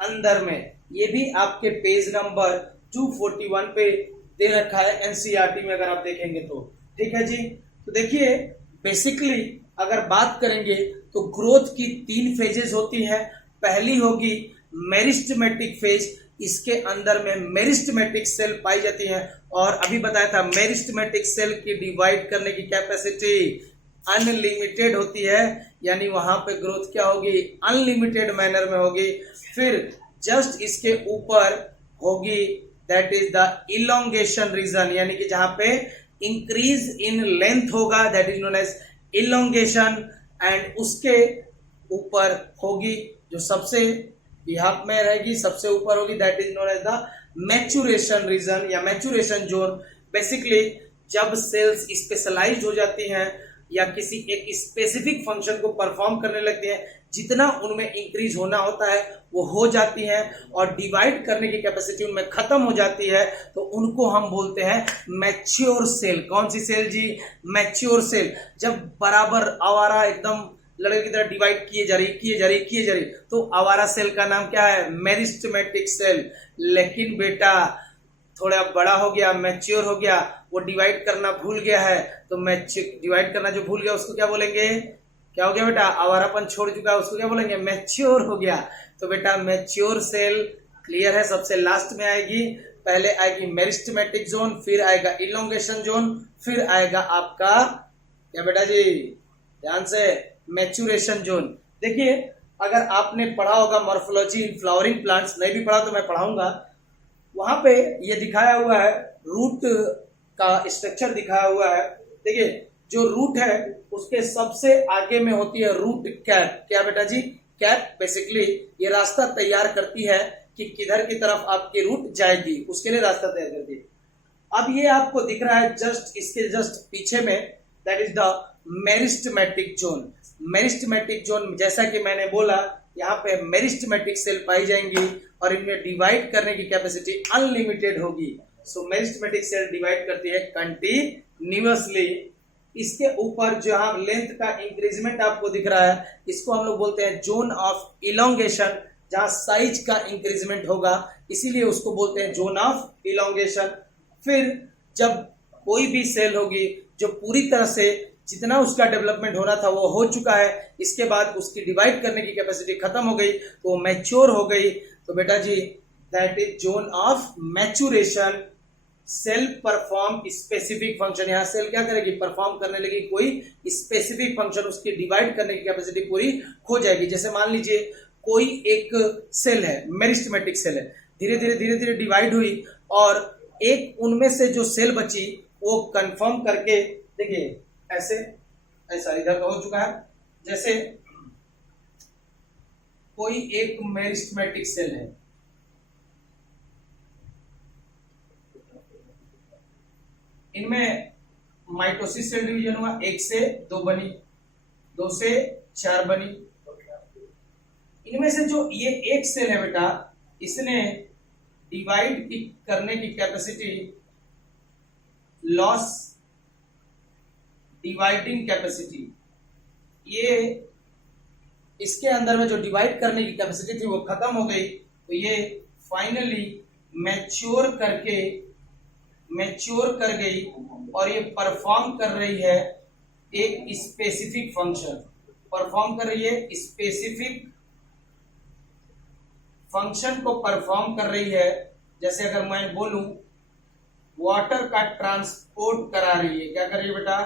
अंदर में। ये भी आपके पेज नंबर 241 पे दे रखा है एनसीईआरटी में, अगर आप देखेंगे तो। ठीक है जी। तो देखिए बेसिकली अगर बात करेंगे तो ग्रोथ की 3 फेजेस होती है। पहली होगी मेरिस्टेमेटिक फेज, इसके अंदर में मेरिस्टेमेटिक सेल पाई जाती है, और अभी बताया था मेरिस्टेमेटिक सेल की डिवाइड करने की कैपेसिटी अनलिमिटेड होती है, यानी वहां पे ग्रोथ क्या होगी, अनलिमिटेड मैनर में होगी। फिर जस्ट इसके ऊपर होगी that is the elongation region, यानी कि जहां पे इंक्रीज इन लेंथ होगा that is known as elongation. And उसके ऊपर होगी जो सबसे बिहाफ में रहेगी, सबसे ऊपर होगी, that is known as the maturation region या मैच्योरेशन जोन। बेसिकली जब सेल्स स्पेशलाइज्ड हो जाती हैं या किसी एक स्पेसिफिक फंक्शन को परफॉर्म करने लगती हैं, जितना उनमें इंक्रीज होना होता है वो हो जाती है, और डिवाइड करने की कैपेसिटी उनमें खत्म हो जाती है, तो उनको हम बोलते हैं मैच्योर सेल। कौन सी सेल जी, मैच्योर सेल। जब बराबर आवारा एकदम लड़के की तरह डिवाइड किए जा रही, तो आवारा सेल का नाम क्या है, मेरिस्टेमेटिक सेल। लेकिन बेटा थोड़ा बड़ा हो गया, मैच्योर हो गया, वो डिवाइड करना भूल गया है, तो डिवाइड करना जो भूल गया उसको क्या बोलेंगे, क्या हो गया बेटा, आवारापन छोड़ चुका है, उसको क्या बोलेंगे, मैच्योर हो गया। तो बेटा मैच्योर सेल क्लियर है। सबसे लास्ट में आएगी, पहले आएगी मेरिस्टेमेटिक जोन, फिर आएगा इलोंगेशन जोन, फिर आएगा आपका क्या बेटा जी, ध्यान से, मैच्योरेशन जोन। देखिए अगर आपने पढ़ा होगा मॉर्फोलॉजी इन फ्लावरिंग प्लांट्स, नहीं भी पढ़ा तो मैं पढ़ाऊंगा, वहां पे ये दिखाया हुआ है रूट का स्ट्रक्चर दिखाया हुआ है। देखिए जो रूट है उसके सबसे आगे में होती है रूट कैप। क्या बेटा जी, कैप बेसिकली ये रास्ता तैयार करती है कि किधर की तरफ आपकी रूट जाएगी, उसके लिए रास्ता तैयार करती है। अब ये आपको दिख रहा है जस्ट इसके जस्ट पीछे में, that is the meristematic zone. Meristematic zone जैसा कि मैंने बोला, यहाँ पे मेरिस्टेमेटिक सेल पाई जाएंगी और इनमें डिवाइड करने की कैपेसिटी अनलिमिटेड होगी। सो मेरिस्टेमेटिक सेल डिवाइड करती है कंटिन्यूअसली। इसके ऊपर जहां लेंथ का इंक्रीजमेंट आपको दिख रहा है, इसको हम लोग बोलते हैं जोन ऑफ इलोंगेशन, जहां साइज का इंक्रीजमेंट होगा, इसीलिए उसको बोलते हैं जोन ऑफ इलोंगेशन। फिर जब कोई भी सेल होगी जो पूरी तरह से जितना उसका डेवलपमेंट होना था वो हो चुका है, इसके बाद उसकी डिवाइड करने की कैपेसिटी खत्म हो गई तो वो मैच्योर हो गई, तो बेटा जी that is zone of maturation. Cell perform specific function, यहां सेल क्या करेगी, परफॉर्म करने लगी कोई स्पेसिफिक फंक्शन, उसकी डिवाइड करने की कैपेसिटी पूरी हो जाएगी। जैसे मान लीजिए कोई एक सेल है, मेरिस्टेमेटिक सेल है, धीरे धीरे डिवाइड हुई और एक उनमें से जो सेल बची वो कंफर्म करके, देखिए ऐसे ऐसा इधर तो हो चुका है, जैसे कोई एक मेरिस्टेमेटिक सेल है, इनमें माइटोसिस सेल डिवीजन हुआ, 1 से 2 बनी, 2 से 4 बनी। इनमें से जो ये एक सेल है बेटा, इसने डिवाइड करने की कैपेसिटी, लॉस डिवाइडिंग कैपेसिटी, ये इसके अंदर में जो डिवाइड करने की कैपेसिटी थी वो खत्म हो गई, तो ये फाइनली मैच्योर कर गई और ये परफॉर्म कर रही है एक स्पेसिफिक फंक्शन, परफॉर्म कर रही है स्पेसिफिक फंक्शन को परफॉर्म कर रही है। जैसे अगर मैं बोलूं वाटर का ट्रांसपोर्ट करा रही है, क्या कर रही है बेटा,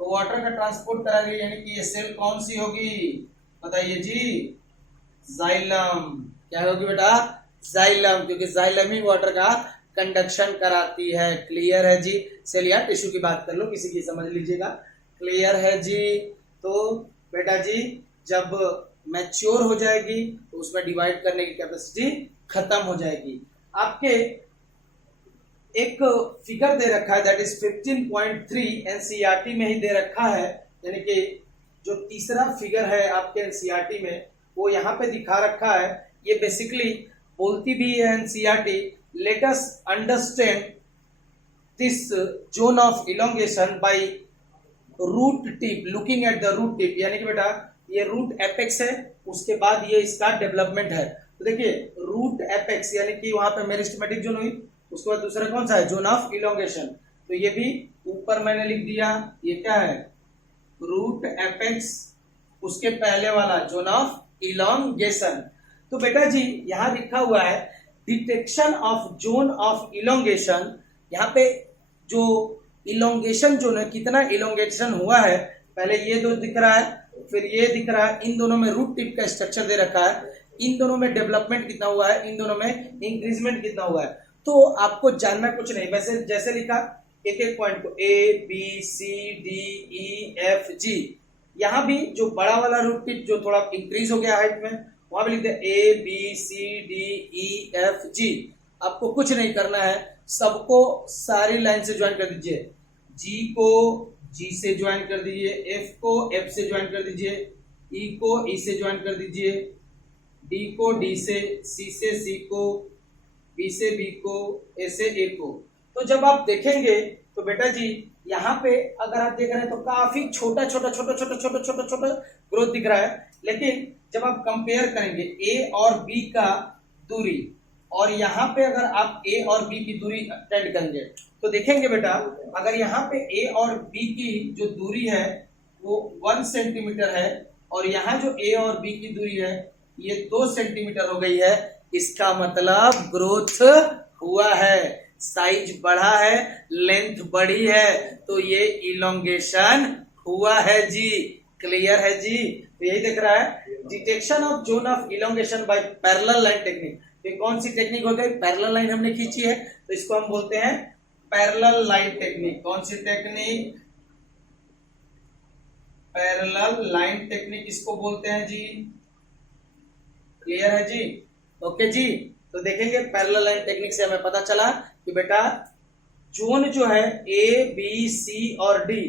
तो वाटर का ट्रांसपोर्ट करा रही है, यानी कि ये सेल कौन सी होगी बताइए जी, जाइलम। क्या होगी बेटा, जाइलम, क्योंकि जाइलम ही वाटर का कंडक्शन कराती है। क्लियर है जी। सेल या टिश्यू की बात कर लो, किसी की समझ लीजिएगा। क्लियर है जी। तो बेटा जी जब मैच्योर हो जाएगी तो उसमें डिवाइड करने की कैपेसिटी खत्म हो जाएगी। आपके एक फिगर दे रखा है, दैट इज 15.3, एनसीईआरटी में ही दे रखा है, यानी कि जो तीसरा फिगर है आपके एनसीईआरटी में वो यहाँ पे दिखा रखा है। ये बेसिकली बोलती भी है NCERT, let us understand this zone of elongation by root tip, looking at the root tip, यानी कि बेटा ये रूट एपेक्स है, उसके बाद ये इसका डेवलपमेंट है। तो देखिए रूट एपेक्स यानी कि वहां पे मेरिस्टेमेटिक जोन हुई, उसके बाद दूसरा कौन सा है, जोन ऑफ इलोंगेशन, तो ये भी ऊपर मैंने लिख दिया, ये क्या है, रूट एपेक्स, उसके पहले वाला जोन ऑफ इलोंगेशन। तो बेटा जी यहां लिखा हुआ है detection of zone of elongation, यहाँ पे जो इलोंगेशन जोन है, कितना इलोंगेशन हुआ है, पहले ये दो दिख रहा है, फिर ये दिख रहा है, इन दोनों में रूट टिप का स्ट्रक्चर दे रखा है, इन दोनों में डेवलपमेंट कितना हुआ है, इन दोनों में इंक्रीजमेंट कितना हुआ है। तो आपको जानना कुछ नहीं, वैसे जैसे लिखा एक एक पॉइंट को A B C D E F G, यहां भी जो बड़ा वाला रूट टिप जो थोड़ा इंक्रीज हो गया हाइट में, वहां भी लिखते हैं A B C D E F G. आपको कुछ नहीं करना है, सबको सारी लाइन से ज्वाइन कर दीजिए, जी को जी से ज्वाइन कर दीजिए, एफ को एफ से ज्वाइन कर दीजिए, ई को ई से ज्वाइन कर दीजिए, डी को डी से, सी से सी को, बी से बी को, ए से ए को। तो जब आप देखेंगे तो बेटा जी यहाँ पे अगर आप देख रहे हैं तो काफी छोटा छोटा छोटा छोटा छोटा छोटा छोटा ग्रोथ दिख रहा है, लेकिन जब आप कंपेयर करेंगे ए और बी का दूरी, और यहाँ पे अगर आप ए और बी की दूरी अटेंड करेंगे तो देखेंगे बेटा, अगर यहाँ पे ए और बी की जो दूरी है वो 1 सेंटीमीटर है, और यहाँ जो ए और बी की दूरी है ये 2 सेंटीमीटर हो गई है, इसका मतलब ग्रोथ हुआ है, साइज बढ़ा है, लेंथ बढ़ी है, तो ये इलोंगेशन हुआ है जी। क्लियर है जी। तो यही दिख रहा है detection of zone of elongation by parallel line technique. ये कौन सी टेक्निक हो गई? पैरेलल लाइन हमने खींची है तो इसको हम बोलते हैं पैरेलल लाइन टेक्निक। कौन सी टेक्निक? पैरेलल लाइन टेक्निक इसको बोलते हैं जी। क्लियर है जी। ओके जी। तो देखेंगे पैरेलल लाइन टेक्निक से हमें पता चला कि बेटा जोन जो है ए बी सी और डी,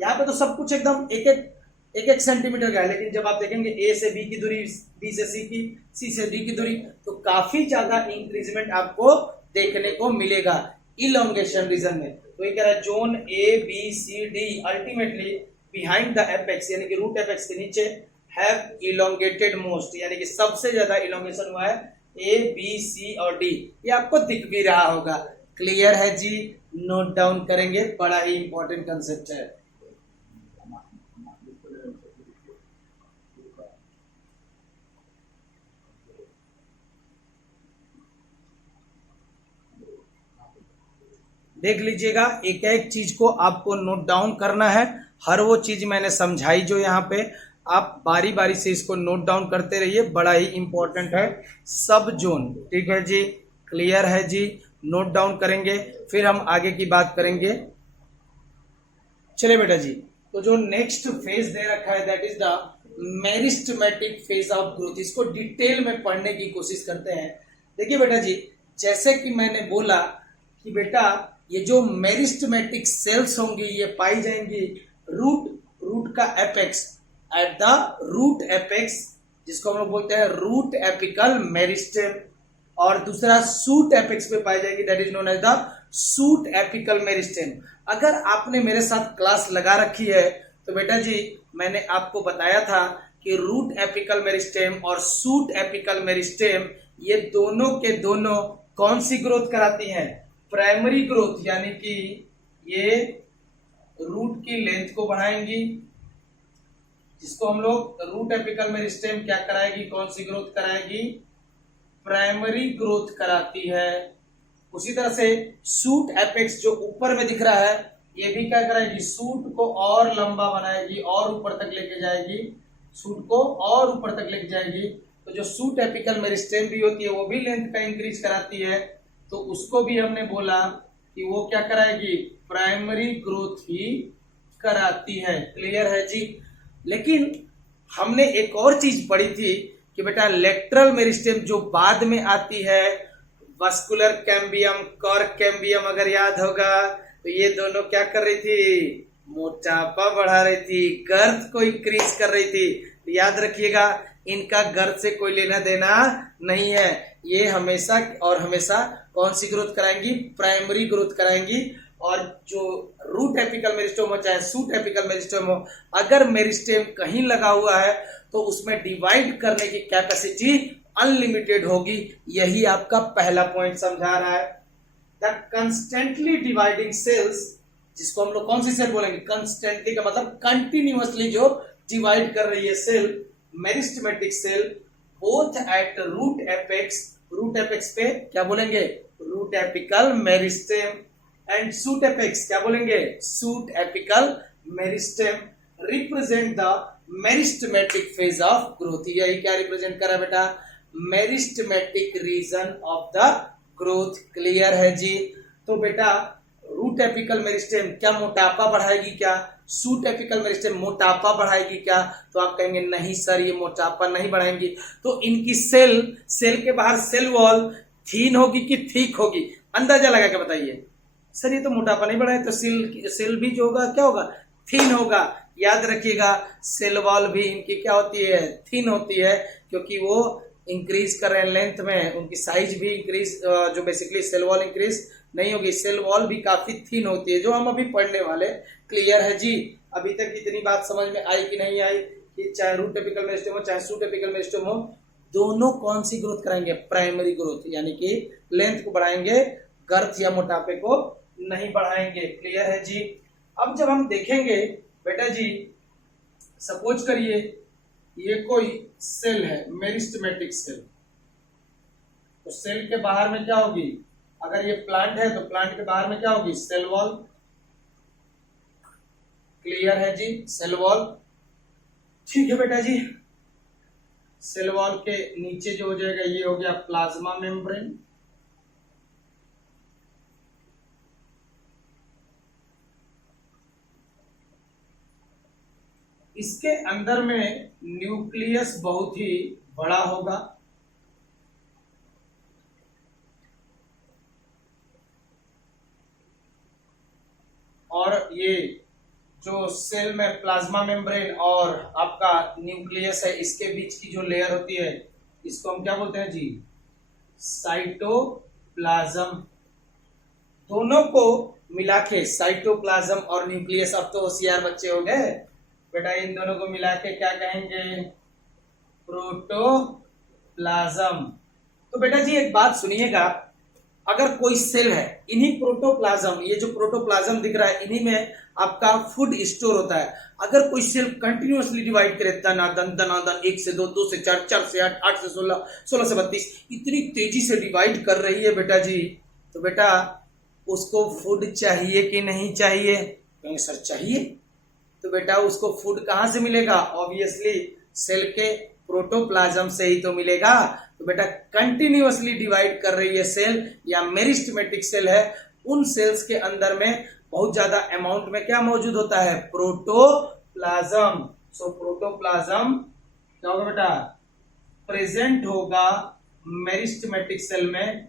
यहाँ पे तो सब कुछ एकदम एक एक सेंटीमीटर का है, लेकिन जब आप देखेंगे ए से बी की दूरी, बी से सी की, सी से डी की दूरी, तो काफी ज्यादा इंक्रीजमेंट आपको देखने को मिलेगा इलोंगेशन रीजन में। तो ये कह रहा है zone A B C D ultimately behind the apex यानी कि रूट एपेक्स के नीचे हैव इलोंगेटेड मोस्ट, यानी कि सबसे ज्यादा इलोंगेशन हुआ है ए बी सी और डी। ये आपको दिख भी रहा होगा। क्लियर है जी। नोट डाउन करेंगे, बड़ा ही इंपॉर्टेंट कंसेप्ट है। देख लीजिएगा, एक एक चीज को आपको नोट डाउन करना है। हर वो चीज मैंने समझाई जो यहाँ पे, आप बारी बारी से इसको नोट डाउन करते रहिए, बड़ा ही इंपॉर्टेंट है। सब जोन, ठीक है जी। क्लियर है जी। नोट डाउन करेंगे, फिर हम आगे की बात करेंगे। चले बेटा जी, तो जो नेक्स्ट फेज दे रखा है that is the meristematic phase of growth. इसको डिटेल में पढ़ने की कोशिश करते हैं। देखिए बेटा जी, जैसे कि मैंने बोला कि बेटा ये जो मेरिस्टेमेटिक सेल्स होंगी ये पाई जाएंगी रूट का apex, at the root apex, जिसको हम लोग बोलते हैं रूट एपिकल मेरिस्टेम, और दूसरा सूट एपेक्स पे पाई जाएगी, that is known as the shoot apical meristem. अगर आपने मेरे साथ क्लास लगा रखी है तो बेटा जी मैंने आपको बताया था कि रूट एपिकल मेरिस्टेम और सूट एपिकल मेरिस्टेम ये दोनों के दोनों कौन सी ग्रोथ कराती हैं? प्राइमरी ग्रोथ, यानी कि ये रूट की लेंथ को बढ़ाएंगी, जिसको हम लोग रूट एपिकल मेरिस्टेम क्या कराएगी? कौन सी ग्रोथ कराएगी? प्राइमरी ग्रोथ कराती है। उसी तरह से सूट एपेक्स जो ऊपर में दिख रहा है ये भी क्या कराएगी? सूट को और लंबा बनाएगी और ऊपर तक लेके जाएगी, सूट को और ऊपर तक लेके जाएगी। तो जो सूट एपिकल मेरिस्टेम भी होती है वो भी लेंथ का इंक्रीज कराती है, तो उसको भी हमने बोला कि वो क्या कराएगी? प्राइमरी ग्रोथ ही कराती है। क्लियर है जी। लेकिन हमने एक और चीज पढ़ी थी कि बेटा लेटरल मेरिस्टेम जो बाद में आती है, वस्कुलर कैम्बियम, कॉर्क कैम्बियम, अगर याद होगा तो ये दोनों क्या कर रही थी? मोटापा बढ़ा रही थी, गर्थ को इंक्रीज कर रही थी। तो याद रखिएगा, इनका गर्थ से कोई लेना देना नहीं है। ये हमेशा और हमेशा कौन सी ग्रोथ कराएंगी? प्राइमरी ग्रोथ कराएंगी। और जो रूट एपिकल मेरिस्टेम हो चाहे सूट एपिकल मेरिस्टेम हो, अगर मेरिस्टेम कहीं लगा हुआ है तो उसमें डिवाइड करने की कैपेसिटी अनलिमिटेड होगी। यही आपका पहला पॉइंट समझा रहा है। द कंस्टेंटली डिवाइडिंग सेल्स, जिसको हम लोग कौन सी सेल बोलेंगे? कंस्टेंटली का मतलब कंटिन्यूअसली जो डिवाइड कर रही है cell, meristematic cell, both at root apex, root apex पे क्या बोलेंगे? Root apical meristem, and shoot apex क्या बोलेंगे? Shoot apical meristem, represent the meristematic phase of growth. यही क्या रिप्रेजेंट कर रहा है बेटा? Meristematic region of the growth. Clear है जी। तो बेटा रूट एपिकल मेरिस्टेम क्या मोटापा बढ़ाएगी क्या? सूट एपिकल मेरिस्टेम मोटापा बढ़ाएगी क्या? तो आप कहेंगे नहीं सर ये मोटापा नहीं बढ़ाएंगी। तो इनकी सेल के बाहर सेल वॉल थीन होगी कि थिक होगी? अंदाजा लगा के बताइए। सर ये तो मोटापा नहीं बढ़ाए, तो सेल भी जो होगा क्या होगा? थीन होगा। याद रखिएगा, सेल वॉल भी इनकी क्या होती है? थीन होती है, क्योंकि वो इंक्रीज कर रहे हैं लेंथ में, उनकी साइज भी इंक्रीज, जो बेसिकली सेल वॉल इंक्रीज नहीं होगी, सेल वॉल भी काफी थीन होती है, जो हम अभी पढ़ने वाले। क्लियर है जी। अभी तक इतनी बात समझ में आई कि नहीं आई कि चाहे रूट एपिकल मेरिस्टेम हो चाहे सूट एपिकल मेरिस्टेम हो, दोनों कौन सी ग्रोथ कराएंगे? प्राइमरी ग्रोथ, यानी कि लेंथ को बढ़ाएंगे, गर्थ या मोटापे को नहीं बढ़ाएंगे। क्लियर है जी। अब जब हम देखेंगे बेटा जी, सपोज करिए ये कोई सेल है, मेरिस्टेमेटिक सेल, तो सेल के बाहर में क्या होगी, अगर ये प्लांट है तो प्लांट के बाहर में क्या होगी, सेल वॉल। क्लियर है जी, सेल वॉल। ठीक है बेटा जी, सेल वॉल के नीचे जो हो जाएगा ये हो गया प्लाज्मा मेम्ब्रेन। इसके अंदर में न्यूक्लियस बहुत ही बड़ा होगा। और ये जो सेल में प्लाज्मा मेम्ब्रेन और आपका न्यूक्लियस है, इसके बीच की जो लेयर होती है इसको हम क्या बोलते हैं जी, साइटोप्लाज्म। दोनों को मिला के साइटोप्लाज्म और न्यूक्लियस, अब तो होशियार बच्चे हो गए बेटा, इन दोनों को मिला के क्या कहेंगे, प्रोटोप्लाज्म। तो बेटा जी एक बात सुनिएगा, अगर कोई सेल है, इन्हीं प्रोटोप्लाज्म, ये जो प्रोटोप्लाज्म दिख रहा है, इन्हीं में आपका फूड स्टोर होता है। अगर कोई सेल कंटिन्यूअसली डिवाइड करे दनादन दनादन, 1 से 2, 2 से 4, 4 से 8, 8 से 16, 16 से 32, इतनी तेजी से डिवाइड कर रही है बेटा जी, तो बेटा उसको फूड चाहिए कि नहीं चाहिए, कहेंगे सर चाहिए। तो बेटा उसको फूड कहां से मिलेगा, ऑब्वियसली सेल के प्रोटोप्लाज्म से ही तो मिलेगा। तो बेटा कंटिन्यूअसली डिवाइड कर रही है सेल या मेरिस्टेमेटिक सेल है, उन सेल्स के अंदर में बहुत ज्यादा अमाउंट में क्या मौजूद होता है, प्रोटोप्लाज्म। सो प्रोटोप्लाज्म क्या होगा बेटा, प्रेजेंट होगा मेरिस्टेमेटिक सेल में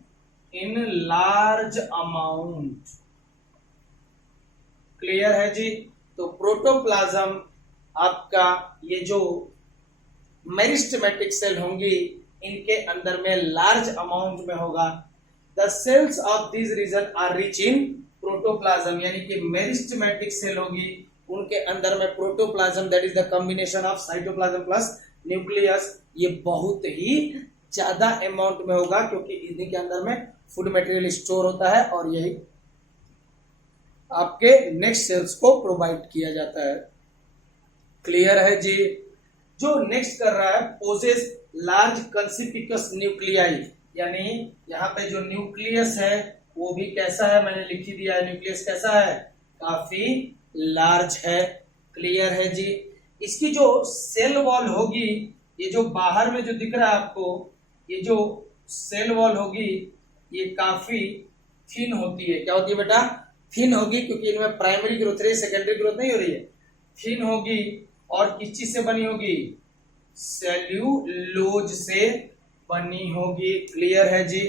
इन लार्ज अमाउंट। क्लियर है जी। तो प्रोटोप्लाज्म आपका ये जो मेरिस्टेमेटिक सेल होंगी, इनके अंदर में लार्ज अमाउंट में होगा। The cells of this region are rich in protoplasm, यानी कि मेरिस्टेमेटिक सेल होगी, उनके अंदर में protoplasm, that is the combination of cytoplasm plus nucleus, ये बहुत ही ज्यादा अमाउंट में होगा, क्योंकि इन्हीं के अंदर में फूड मटेरियल स्टोर होता है और यही आपके नेक्स्ट सेल्स को प्रोवाइड किया जाता है। क्लियर है जी। जो नेक्स्ट कर रहा है, पोजेस लार्ज कंसिपिकस न्यूक्लियाई, यानी यहाँ पे जो न्यूक्लियस है वो भी कैसा है, मैंने लिख ही दिया है, न्यूक्लियस कैसा है, काफी लार्ज है। क्लियर है जी। इसकी जो सेल वॉल होगी, ये जो बाहर में जो दिख रहा है आपको, ये जो सेल वॉल होगी ये काफी थिन होती है। क्या होती है बेटा, थिन होगी, क्योंकि इनमें प्राइमरी ग्रोथ रही है, सेकेंडरी ग्रोथ नहीं हो रही है। थिन होगी और किस चीज से बनी होगी, सेल्यूलोज से बनी होगी। क्लियर है जी।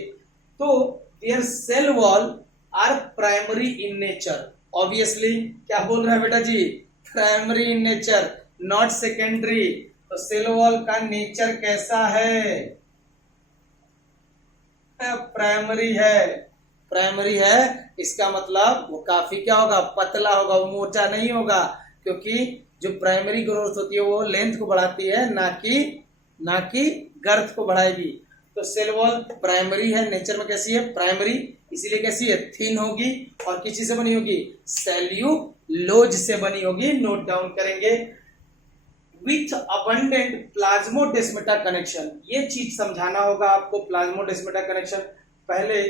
तो their cell wall are primary in nature, obviously क्या बोल रहा है बेटा जी, primary in nature not secondary. तो सेल वॉल का नेचर कैसा है, प्राइमरी है। प्राइमरी है, इसका मतलब वो काफी क्या होगा, पतला होगा, वो मोटा नहीं होगा, क्योंकि जो प्राइमरी ग्रोथ होती है वो लेंथ को बढ़ाती है, ना कि गर्थ को बढ़ाएगी। तो सेल वॉल प्राइमरी है, नेचर में कैसी है, प्राइमरी, इसीलिए कैसी है, थिन होगी, और किस चीज से बनी होगी, सेल्यूलोज से बनी होगी। नोट डाउन करेंगे। विथ अबंडेंट प्लाज्मोडेस्माटा कनेक्शन, ये चीज समझाना होगा आपको, प्लाज्मोडेस्माटा कनेक्शन। पहले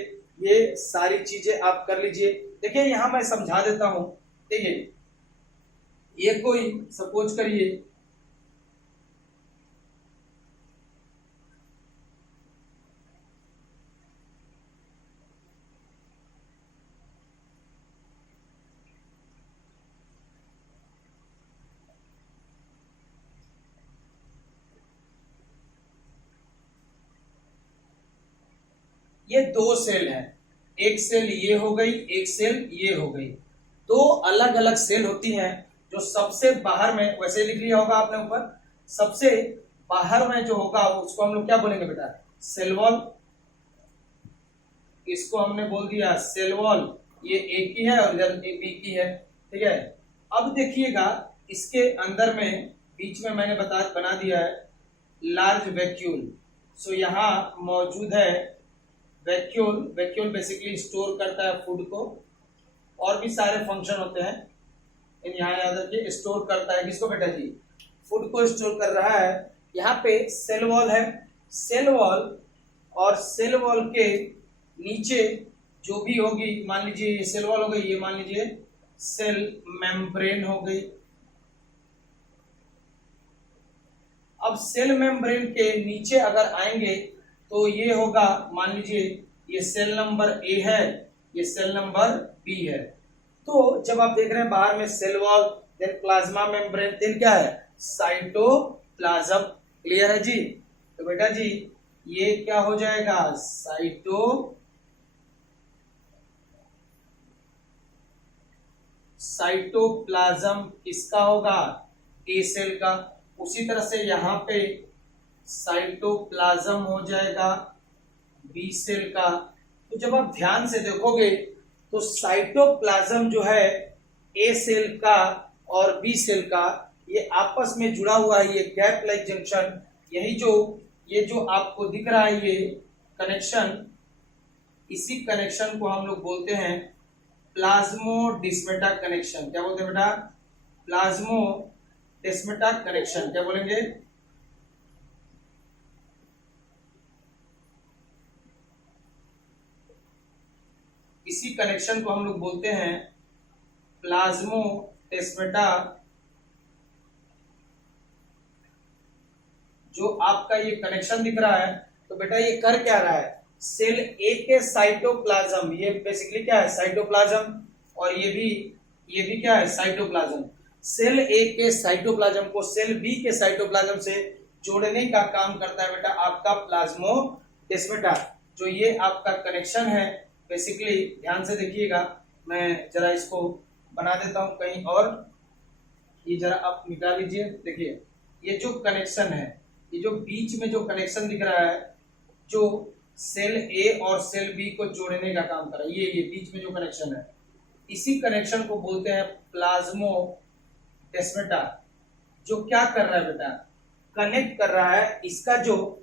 ये सारी चीजें आप कर लीजिए। देखिए यहां मैं समझा देता हूं। देखिए ये कोई सपोज करिए ये दो सेल है, एक सेल ये हो गई, एक सेल ये हो गई। दो अलग अलग सेल होती हैं। जो सबसे बाहर में, वैसे लिख लिया होगा आपने ऊपर, सबसे बाहर में जो होगा उसको हम लोग क्या बोलेंगे बेटा, सेल वॉल। इसको हमने बोल दिया सेल वॉल, ये ए की है और इधर बी की है। ठीक है। अब देखिएगा इसके अंदर में बीच में मैंने बना दिया है लार्ज वैक्यूल। सो यहाँ मौजूद है वैक्यूल। वैक्यूल बेसिकली स्टोर करता है फूड को, और भी सारे फंक्शन होते हैं, यहाँ याद रखिए, स्टोर करता है किसको बेटा जी, फूड को स्टोर कर रहा है। यहाँ पे सेल वॉल है। सेल वॉल और सेल वॉल के नीचे जो भी होगी, मान लीजिए ये सेल वॉल हो गई, ये मान लीजिए सेल मेम्ब्रेन हो गई। अब सेल मेम्ब्रेन के नीचे अगर आएंगे तो ये होगा, मान लीजिए ये सेल नंबर ए है, ये सेल नंबर बी है। तो जब आप देख रहे हैं बाहर में cell wall, then plasma membrane, then क्या है, साइटोप्लाज्म। क्लियर है जी? तो बेटा जी ये क्या हो जाएगा, साइटोप्लाज्म किसका होगा, ए सेल का। उसी तरह से यहां पे साइटोप्लाज्म हो जाएगा बी सेल का। तो जब आप ध्यान से देखोगे तो साइटोप्लाज्म जो है ए सेल का और बी सेल का, ये आपस में जुड़ा हुआ है, ये गैप लाइक जंक्शन, यही ये जो आपको दिख रहा है ये कनेक्शन, इसी कनेक्शन को हम लोग बोलते हैं प्लाज्मोडेस्माटा कनेक्शन। क्या बोलते हैं बेटा, प्लाज्मोडेस्माटा कनेक्शन। क्या बोलेंगे, इसी कनेक्शन को हम लोग बोलते हैं प्लाज्मोडेस्माटा। जो आपका ये कनेक्शन दिख रहा है, तो बेटा ये कर क्या रहा है, सेल ए के साइटोप्लाज्म, ये बेसिकली क्या है, साइटोप्लाज्म, और ये भी क्या है, साइटोप्लाज्म। सेल ए के साइटोप्लाज्म को सेल बी के साइटोप्लाज्म से जोड़ने का काम करता है बेटा आपका प्लाज्मोडेस्माटा। जो ये आपका कनेक्शन है, बेसिकली ध्यान से देखिएगा, मैं जरा इसको बना देता हूं कहीं और, ये जरा आप मिटा लीजिए। देखिए ये जो कनेक्शन है, ये जो बीच में जो कनेक्शन दिख रहा है, जो सेल ए और सेल बी को जोड़ने का काम कर रहा है, ये बीच में जो कनेक्शन है, इसी कनेक्शन को बोलते हैं प्लाज्मोडेस्माटा। जो क्या कर रहा है बेटा, कनेक्ट कर रहा है इसका जो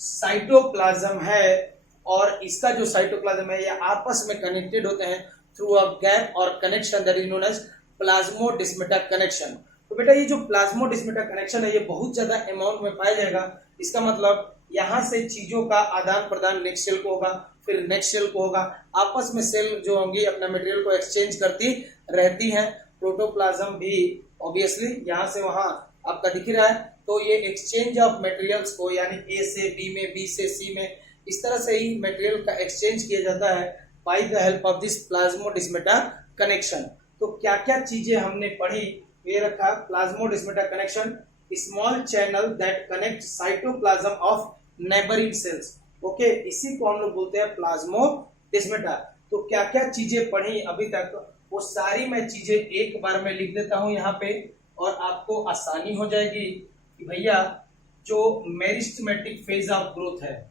साइटोप्लाज्म है और इसका जो साइटोप्लाज्म है, ये आपस में कनेक्टेड होते हैं थ्रू अ गैप और connection that is known as plasmodesmata connection. तो बेटा ये जो प्लाज्मोडेस्माटा कनेक्शन है, ये बहुत ज्यादा अमाउंट में पाया जाएगा। इसका मतलब यहां से चीजों का आदान प्रदान नेक्स्ट सेल को होगा, फिर नेक्स्ट सेल को होगा, आपस में सेल जो होंगी अपना मटेरियल को एक्सचेंज करती रहती हैं। प्रोटोप्लाज्म भी ऑब्वियसली यहां से वहां आपका दिख रहा है, तो ये एक्सचेंज ऑफ मटेरियल्स को, यानी ए से बी में, बी से सी में, इस तरह से ही मटेरियल का एक्सचेंज किया जाता है by the help of this plasmodesmata connection. तो क्या क्या चीजें हमने पढ़ी, ये रखा plasmodesmata connection, small channel that connect cytoplasm of neighbouring cells. Okay, इसी को हम लोग बोलते हैं प्लाज्मोडेस्माटा। तो क्या क्या चीजें पढ़ी अभी तक, वो सारी मैं चीजें एक बार में लिख देता हूं यहाँ पे, और आपको आसानी हो जाएगी कि भैया जो मेरिस्टेमेटिक फेज ऑफ ग्रोथ है,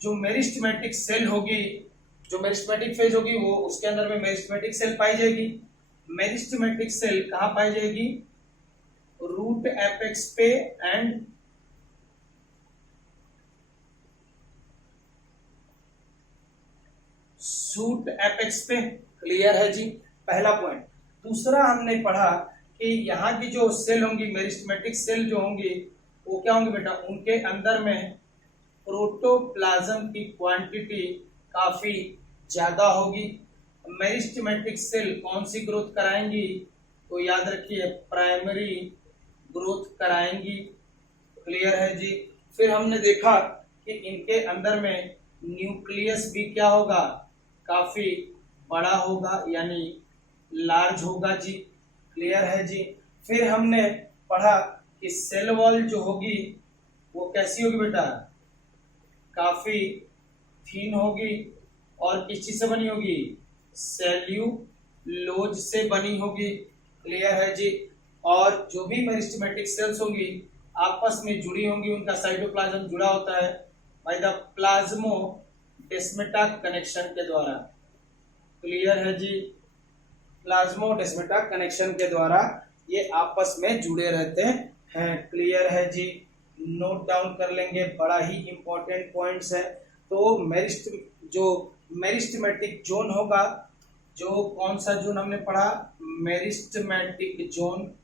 जो मेरिस्टेमेटिक सेल होगी, जो मेरिस्टेमेटिक फेज होगी, वो उसके अंदर में मेरिस्टेमेटिक सेल पाई जाएगी। मेरिस्टेमेटिक सेल कहां पाई जाएगी, रूट एपेक्स पे एंड शूट एपेक्स पे। क्लियर है जी, पहला पॉइंट। दूसरा हमने पढ़ा कि यहाँ की जो सेल होंगी, मेरिस्टेमेटिक सेल जो होंगी, वो क्या होंगी बेटा, उनके अंदर में प्रोटोप्लाज्म की क्वांटिटी काफी ज्यादा होगी। मेरिस्टेमेटिक सेल कौन सी ग्रोथ कराएंगी, तो याद रखिए प्राइमरी ग्रोथ कराएंगी। क्लियर है जी। फिर हमने देखा कि इनके अंदर में न्यूक्लियस भी क्या होगा, काफी बड़ा होगा, यानी लार्ज होगा जी। क्लियर है जी। फिर हमने पढ़ा कि सेल वॉल जो होगी वो कैसी होगी बेटा, काफी थीन होगी, और किस चीज से बनी होगी, सेल्यूलोज से बनी होगी। क्लियर है जी। और जो भी मेरिस्टेमेटिक सेल्स होंगी आपस में जुड़ी होंगी, उनका साइटोप्लाज्म जुड़ा होता है बाय द प्लाज्मोडेस्माटा कनेक्शन के द्वारा। क्लियर है जी। प्लाज्मोडेस्माटा कनेक्शन के द्वारा ये आपस में जुड़े रहते हैं। क्लियर है जी, नोट डाउन कर लेंगे, बड़ा ही इंपॉर्टेंट पॉइंट्स है। तो मेरिस्टेमेटिक जोन होगा, जो कौन सा जोन हमने पढ़ा, मेरिस्टेमेटिक जोन,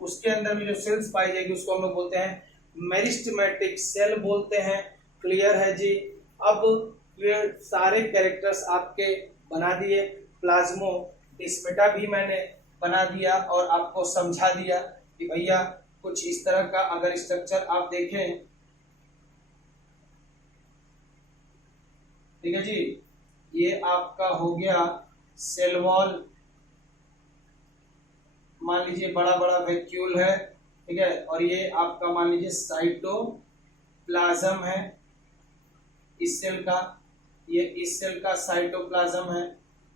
उसके अंदर में जो सेल्स पाई जाएगी उसको हम लोग बोलते हैं मेरिस्टेमेटिक सेल बोलते हैं। क्लियर है जी। अब ये सारे कैरेक्टर्स आपके बना दिए, प्लाज्मोडेस्माटा भी मैंने बना दिया और आपको समझा दिया कि भैया कुछ इस तरह का अगर स्ट्रक्चर आप देखें, ठीक है जी, ये आपका हो गया सेल वॉल, मान लीजिए बड़ा बड़ा वैक्यूल है, ठीक है, और ये आपका मान लीजिए साइटोप्लाज्म है इस सेल का, ये इस सेल का साइटोप्लाज्म है।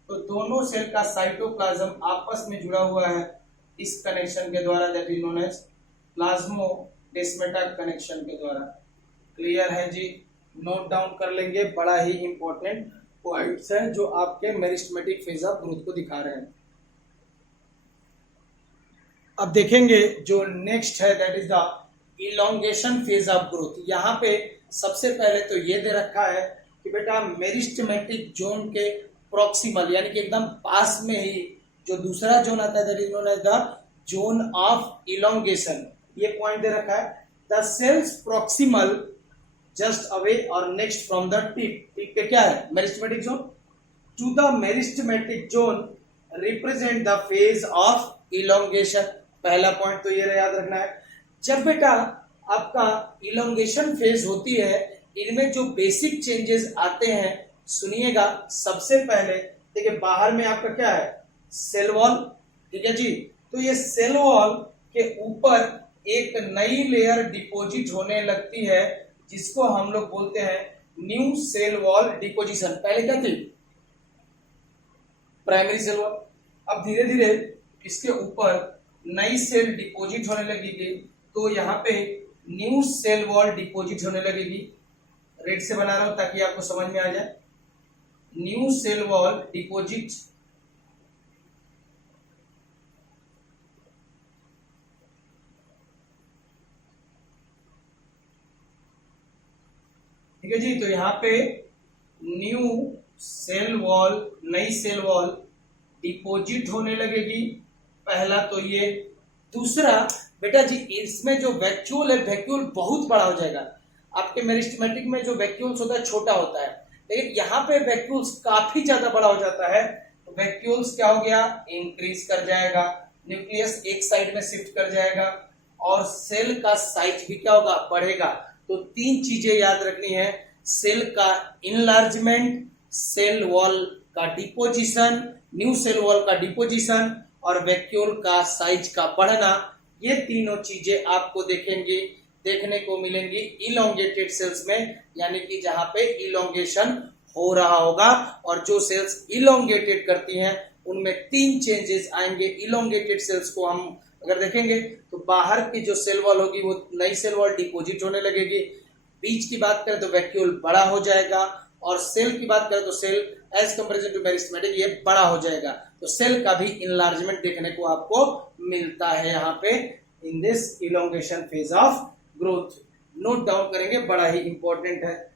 तो दोनों सेल का साइटोप्लाज्म आपस में जुड़ा हुआ है इस कनेक्शन के द्वारा, that is known as plasmodesmata connection के द्वारा। क्लियर है जी। नोट डाउन कर लेंगे, बड़ा ही इंपॉर्टेंट पॉइंट्स हैं जो आपके मेरिस्टेमेटिक फेज ऑफ ग्रोथ को दिखा रहे हैं। अब देखेंगे जो नेक्स्ट है that is the elongation phase of growth. यहाँ पे सबसे पहले तो ये दे रखा है कि बेटा मेरिस्टेमेटिक जोन के प्रॉक्सिमल यानी कि एकदम पास में ही जो दूसरा जोन आता है that is known as the zone of elongation. ये पॉइंट दे रखा है, the cells proximal just away और next from the tip. Tip पे क्या है? Meristematic zone. To the meristematic zone represent the phase of elongation. पहला पॉइंट तो ये याद रखना है, जब बेटा आपका इलोंगेशन फेज होती है इनमें जो बेसिक चेंजेस आते हैं, सुनिएगा। सबसे पहले देखिए बाहर में आपका क्या है? सेल वॉल, ठीक है जी। तो ये सेल वॉल के ऊपर एक नई लेयर डिपोजिट होने लगती है जिसको हम लोग बोलते हैं न्यू सेल वॉल डिपोजिशन। पहले क्या थी? Primary cell wall. अब धीरे धीरे इसके ऊपर नई सेल डिपोजिट होने लगेगी, तो यहाँ पे न्यू सेल वॉल डिपोजिट होने लगेगी। रेड से बना रहा हूं ताकि आपको समझ में आ जाए। न्यू सेल वॉल डिपोजिट, ठीक है जी। तो यहाँ पे न्यू सेल वॉल, नई सेल वॉल डिपोजिट होने लगेगी। पहला तो ये। दूसरा बेटा जी इसमें जो वैक्यूल है, वैक्यूल बहुत बड़ा हो जाएगा। आपके मेरिस्टेमेटिक में जो वैक्यूल्स होता है छोटा होता है, लेकिन यहाँ पे वैक्यूल्स काफी ज्यादा बड़ा हो जाता है। तो वैक्यूल्स क्या हो गया? इंक्रीज कर जाएगा, न्यूक्लियस एक साइड में शिफ्ट कर जाएगा और सेल का साइज भी क्या होगा? बढ़ेगा। तो तीन चीजें याद रखनी है, सेल का इनलार्जमेंट, सेल वॉल का डिपोजिशन, न्यू सेल वॉल का डिपोजिशन और वैक्यूल का साइज का बढ़ना। ये तीनों चीजें आपको देखने को मिलेंगी इलोंगेटेड सेल्स में, यानी कि जहां पे इलोंगेशन हो रहा होगा। और जो सेल्स इलोंगेटेड करती हैं उनमें तीन चेंजेस आएंगे। इलोंगेटेड सेल्स को हम अगर देखेंगे तो बाहर की जो सेल वॉल होगी वो नई सेल वॉल डिपोजिट होने लगेगी। बीच की बात करें तो वैक्यूल बड़ा हो जाएगा और सेल की बात करें तो cell as comparison to meristematic ये बड़ा हो जाएगा। तो सेल का भी इनलार्जमेंट देखने को आपको मिलता है यहाँ पे in this elongation phase of growth. Note down करेंगे, बड़ा ही इंपॉर्टेंट है।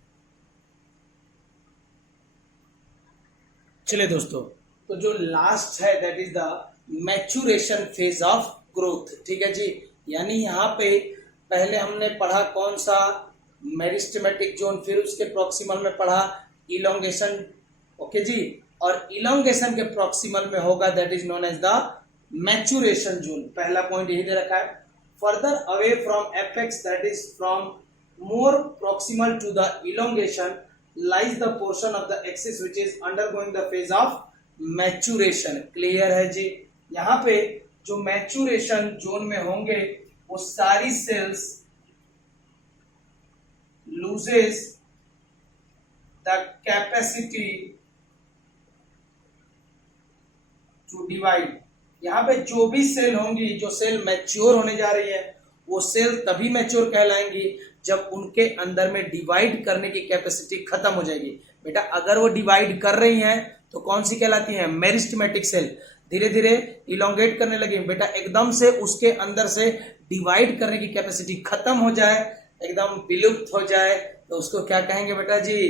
चलिए दोस्तों, तो जो लास्ट है that is the maturation phase of growth. ठीक है जी। यानी यहाँ पे पहले हमने पढ़ा कौन सा? मेरिस्टेमेटिक जोन, फिर उसके प्रॉक्सिमल में पढ़ा इलोंगेशन। ओके जी। और इलोंगेशन के प्रॉक्सिमल में होगा that is known as the maturation zone. पहला पॉइंट यही दे रखा है। Further away from apex that is from more proximal to the elongation lies the portion of the axis which is undergoing the phase of maturation। Clear है जी। यहाँ पे जो मैच्योरेशन जोन में होंगे वो सारी sales loses the capacity to divide। यहाँ पे जो भी सेल होंगी, जो सेल मैच्योर होने जा रही है, वो सेल तभी मैच्योर कहलाएंगी जब उनके अंदर में डिवाइड करने की कैपेसिटी खत्म हो जाएगी। बेटा अगर वो डिवाइड कर रही हैं तो कौन सी कहलाती है? Meristematic cell. धीरे धीरे इलोंगेट करने लगी, बेटा एकदम से उसके अंदर से डिवाइड करने की कैपेसिटी खत्म हो जाए, एकदम विलुप्त हो जाए, तो उसको क्या कहेंगे बेटा जी?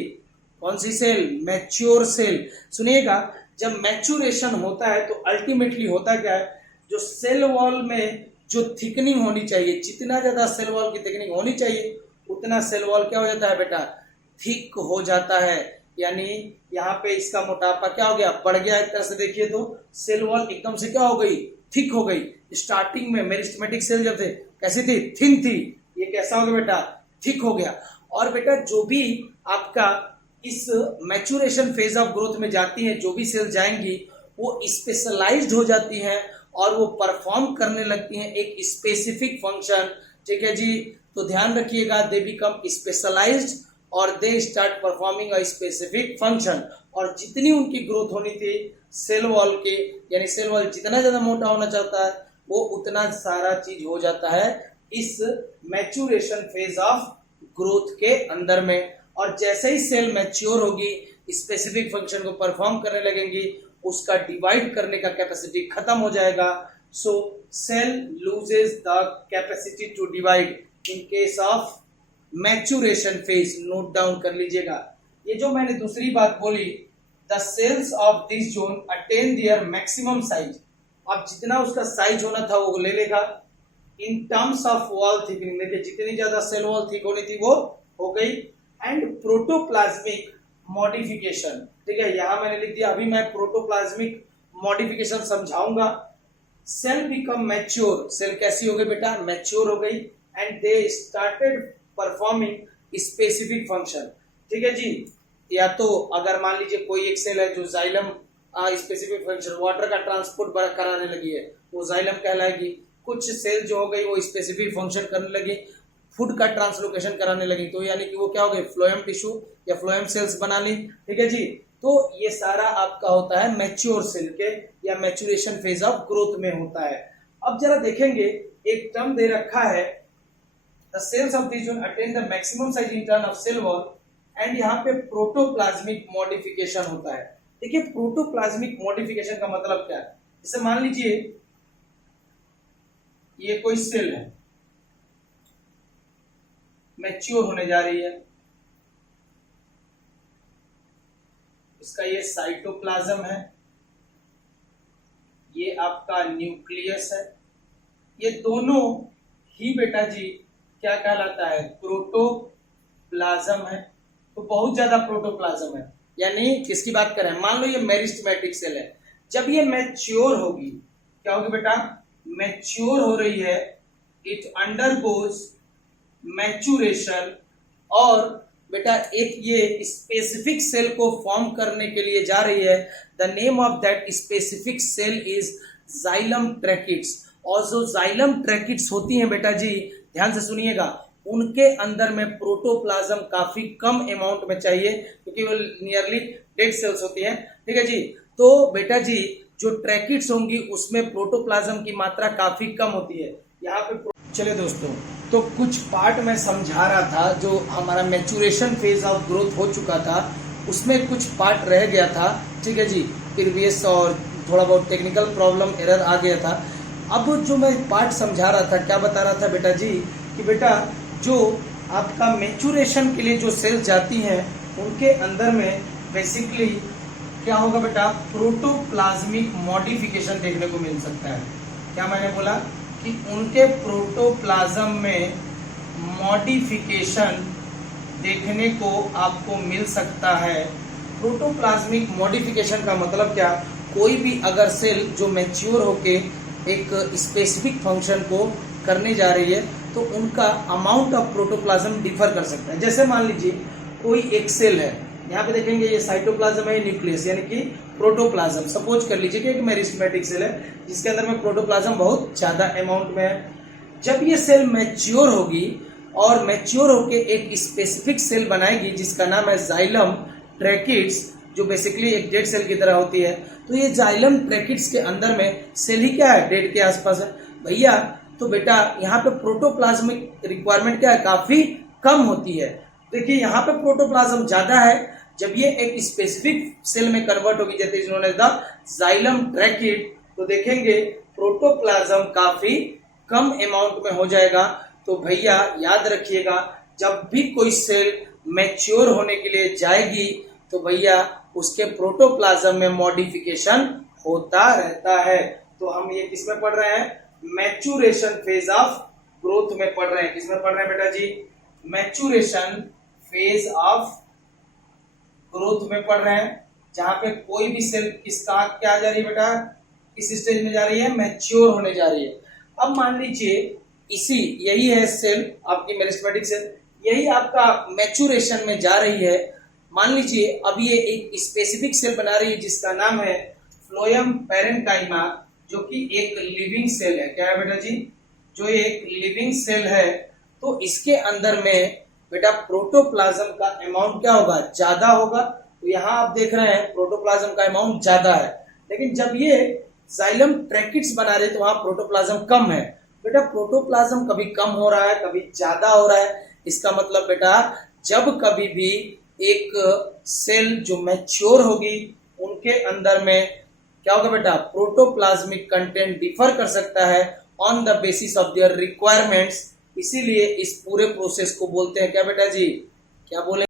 कौन सी सेल? Mature cell. सुनिएगा, जब मैच्योरेशन होता है तो अल्टीमेटली होता क्या है? जो सेल वॉल में जो थिकनिंग होनी चाहिए, जितना ज्यादा सेल वॉल की थिकनिंग होनी चाहिए उतना सेल वॉल क्या हो जाता है बेटा, थिक हो जाता है। यानी यहाँ पे इसका मोटापा क्या हो गया, बढ़ गया। एक तरह से देखिए तो सेल वॉल एकदम से क्या हो गई, थिक हो गई। स्टार्टिंग में मेरिस्टेमेटिक सेल जब थे कैसी थी, थिन थी, ये कैसा हो गया बेटा, थिक हो गया। और बेटा जो भी आपका इस मैच्योरेशन फेज ऑफ ग्रोथ में जाती है, जो भी सेल जाएंगी वो स्पेशलाइज्ड हो जाती हैं और वो परफॉर्म करने लगती हैं एक स्पेसिफिक फंक्शन। ठीक है जी, तो ध्यान रखिएगा, दे बिकम स्पेशलाइज्ड और they start performing a specific function. और जितनी उनकी ग्रोथ होनी थी सेल वॉल के, यानी सेल वॉल जितना ज्यादा मोटा होना चाहता है वो उतना सारा चीज हो जाता है इस मैच्योरेशन फेज ऑफ ग्रोथ के अंदर में। और जैसे ही सेल मैच्योर होगी, स्पेसिफिक फंक्शन को परफॉर्म करने लगेंगी, उसका डिवाइड करने का कैपेसिटी खत्म हो जाएगा। So cell loses the capacity to divide in case of maturation phase. Note down कर लीजिएगा। ये जो मैंने दूसरी बात बोली, the cells of this zone attain their maximum size. अब जितना उसका साइज होना था वो ले लेगा in terms of wall thickening. देखिए जितनी ज्यादा सेल वॉल थिक होनी थी वो हो गई। एंड प्रोटोप्लाज्मिक मॉडिफिकेशन, ठीक है, यहां मैंने लिख दिया। अभी मैं प्रोटोप्लाज्मिक मॉडिफिकेशन समझाऊंगा। सेल बिकम मैच्योर, सेल कैसी हो गई बेटा, मैच्योर हो गई। And they started performing specific function. ठीक है जी, या तो अगर मान लीजिए कोई एक सेल है जो जाइलम स्पेसिफिक फंक्शन, वाटर का ट्रांसपोर्ट कराने लगी है, वो जाइलम कहलाएगी। कुछ सेल जो हो गई वो स्पेसिफिक फंक्शन करने लगी, फूड का ट्रांसलोकेशन कराने लगी, तो यानी कि वो क्या हो गए, फ्लोएम टिश्यू या फ्लोएम सेल्स बना ली। ठीक है जी, तो ये सारा आपका होता है मैच्योर सेल के या मैच्योरेशन फेज ऑफ ग्रोथ में होता है। अब जरा देखेंगे, एक टर्म दे रखा है, the cells of this zone attain the maximum size in terms of cell wall, and यहाँ पे प्रोटोप्लाज्मिक मॉडिफिकेशन होता है। देखिए प्रोटोप्लाज्मिक मॉडिफिकेशन का मतलब क्या है, जैसे मान लीजिए ये कोई सेल है, मैच्योर होने जा रही है, इसका ये साइटोप्लाज्म है, ये आपका न्यूक्लियस है। ये दोनों ही बेटा जी क्या कहलाता है, प्रोटोप्लाज्म है। तो बहुत ज्यादा प्रोटोप्लाज्म है, यानी किसकी बात करें, मान लो ये मेरिस्टेमेटिक सेल है, जब ये मैच्योर होगी, क्या होगी बेटा, मैच्योर हो रही है, इट अंडरगोज मैच्योरेशन। और बेटा एक ये स्पेसिफिक सेल को फॉर्म करने के लिए जा रही है। The name of that specific cell is xylem tracheids. और जो जाइलम ट्रैकिट्स होती हैं बेटा जी, ध्यान से सुनिएगा, उनके अंदर में प्रोटोप्लाज्म काफी कम अमाउंट में चाहिए, क्योंकि वो नियरली डेड सेल्स होती हैं। ठीक है जी, तो बेटा जी जो ट्रैकिट्स होंगी उसमें प्रोटोप्लाज्म की मात्रा काफी कम होती है। यहाँ पे चलिए दोस्तों, तो कुछ पार्ट मैं समझा रहा था, जो हमारा मैच्योरेशन फेज ऑफ ग्रोथ हो चुका था उसमें कुछ पार्ट रह गया था। ठीक है जी, प्रीवियस और थोड़ा बहुत टेक्निकल प्रॉब्लम एरर आ गया था। अब जो मैं पार्ट समझा रहा था, क्या बता रहा था बेटा जी, कि बेटा जो आपका मैच्योरेशन के लिए जो सेल जाती हैं उनके अंदर में बेसिकली क्या होगा बेटा, प्रोटोप्लाज्मिक मॉडिफिकेशन देखने को मिल सकता है। क्या मैंने बोला कि उनके प्रोटोप्लाज्म में मॉडिफिकेशन देखने को आपको मिल सकता है। प्रोटोप्लाज्मिक मॉडिफिकेशन का मतलब क्या, कोई भी अगर सेल जो मैच्योर होके एक स्पेसिफिक फंक्शन को करने जा रही है तो उनका अमाउंट ऑफ प्रोटोप्लाज्म डिफर कर सकता है। जैसे मान लीजिए कोई एक सेल है, यहाँ पे देखेंगे ये साइटोप्लाज्म है, न्यूक्लियस यानी कि प्रोटोप्लाज्म। सपोज कर लीजिए कि एक मेरिस्टेमेटिक सेल है जिसके अंदर में प्रोटोप्लाज्म बहुत ज्यादा अमाउंट में है। जब ये सेल मैच्योर होगी और मैच्योर होके एक स्पेसिफिक सेल बनाएगी जिसका नाम है जाइलम ट्रैकिट्स, जो बेसिकली एक डेड सेल की तरह होती है। तो ये जाइलम ट्रैकिट्स के अंदर में सेल ही क्या है, डेड के आसपास है भैया। तो बेटा यहाँ पे प्रोटोप्लाज्मिक रिक्वायरमेंट क्या है, काफी कम होती है। देखिए यहाँ पे प्रोटोप्लाज्म ज्यादा है, जब ये एक स्पेसिफिक सेल में कन्वर्ट होगी, जैसे इन्होंने द जाइलम ट्रैकिट, तो देखेंगे प्रोटोप्लाज्म काफी कम अमाउंट में हो जाएगा। तो भैया याद रखिएगा, जब भी कोई सेल मैच्योर होने के लिए जाएगी तो भैया उसके प्रोटोप्लाज्म में मॉडिफिकेशन होता रहता है। तो हम ये किसमें पढ़ रहे हैं, मैच्यूरेशन फेज ऑफ ग्रोथ में पढ़ रहे हैं। किसमें पढ़ रहे हैं बेटा जी? मैच्यूरेशन फेज ऑफ ग्रोथ में पढ़ रहे हैं, जहां पे कोई भी सेल किसका क्या जा रही है बेटा? किस स्टेज में जा रही है? मैच्योर होने जा रही है। अब मान लीजिए यही है सेल आपकी मेरिस्टेमेटिक सेल, यही आपका मैच्यूरेशन में जा रही है। मान लीजिए अब ये एक स्पेसिफिक सेल बना रही है जिसका नाम है फ्लोएम पैरेन्काइमा, जो कि एक लिविंग सेल है। क्या है बेटा जी? जो एक लिविंग सेल है, तो इसके अंदर में बेटा प्रोटोप्लाज्म का अमाउंट क्या होगा? ज्यादा होगा। तो यहाँ आप देख रहे हैं प्रोटोप्लाज्म का अमाउंट ज्यादा है, लेकिन जब ये जाइलम ट्रैकिट्स बना रहे तो वहां प्रोटोप्लाज्म कम है। बेटा प्रोटोप्लाज्म कभी कम हो रहा है, कभी ज्यादा हो रहा है। इसका मतलब बेटा जब कभी भी एक सेल जो मैच्योर होगी उनके अंदर में क्या होगा बेटा? प्रोटोप्लाज्मिक कंटेंट डिफर कर सकता है on the basis of their requirements. इसीलिए इस पूरे प्रोसेस को बोलते हैं क्या बेटा जी? क्या बोले?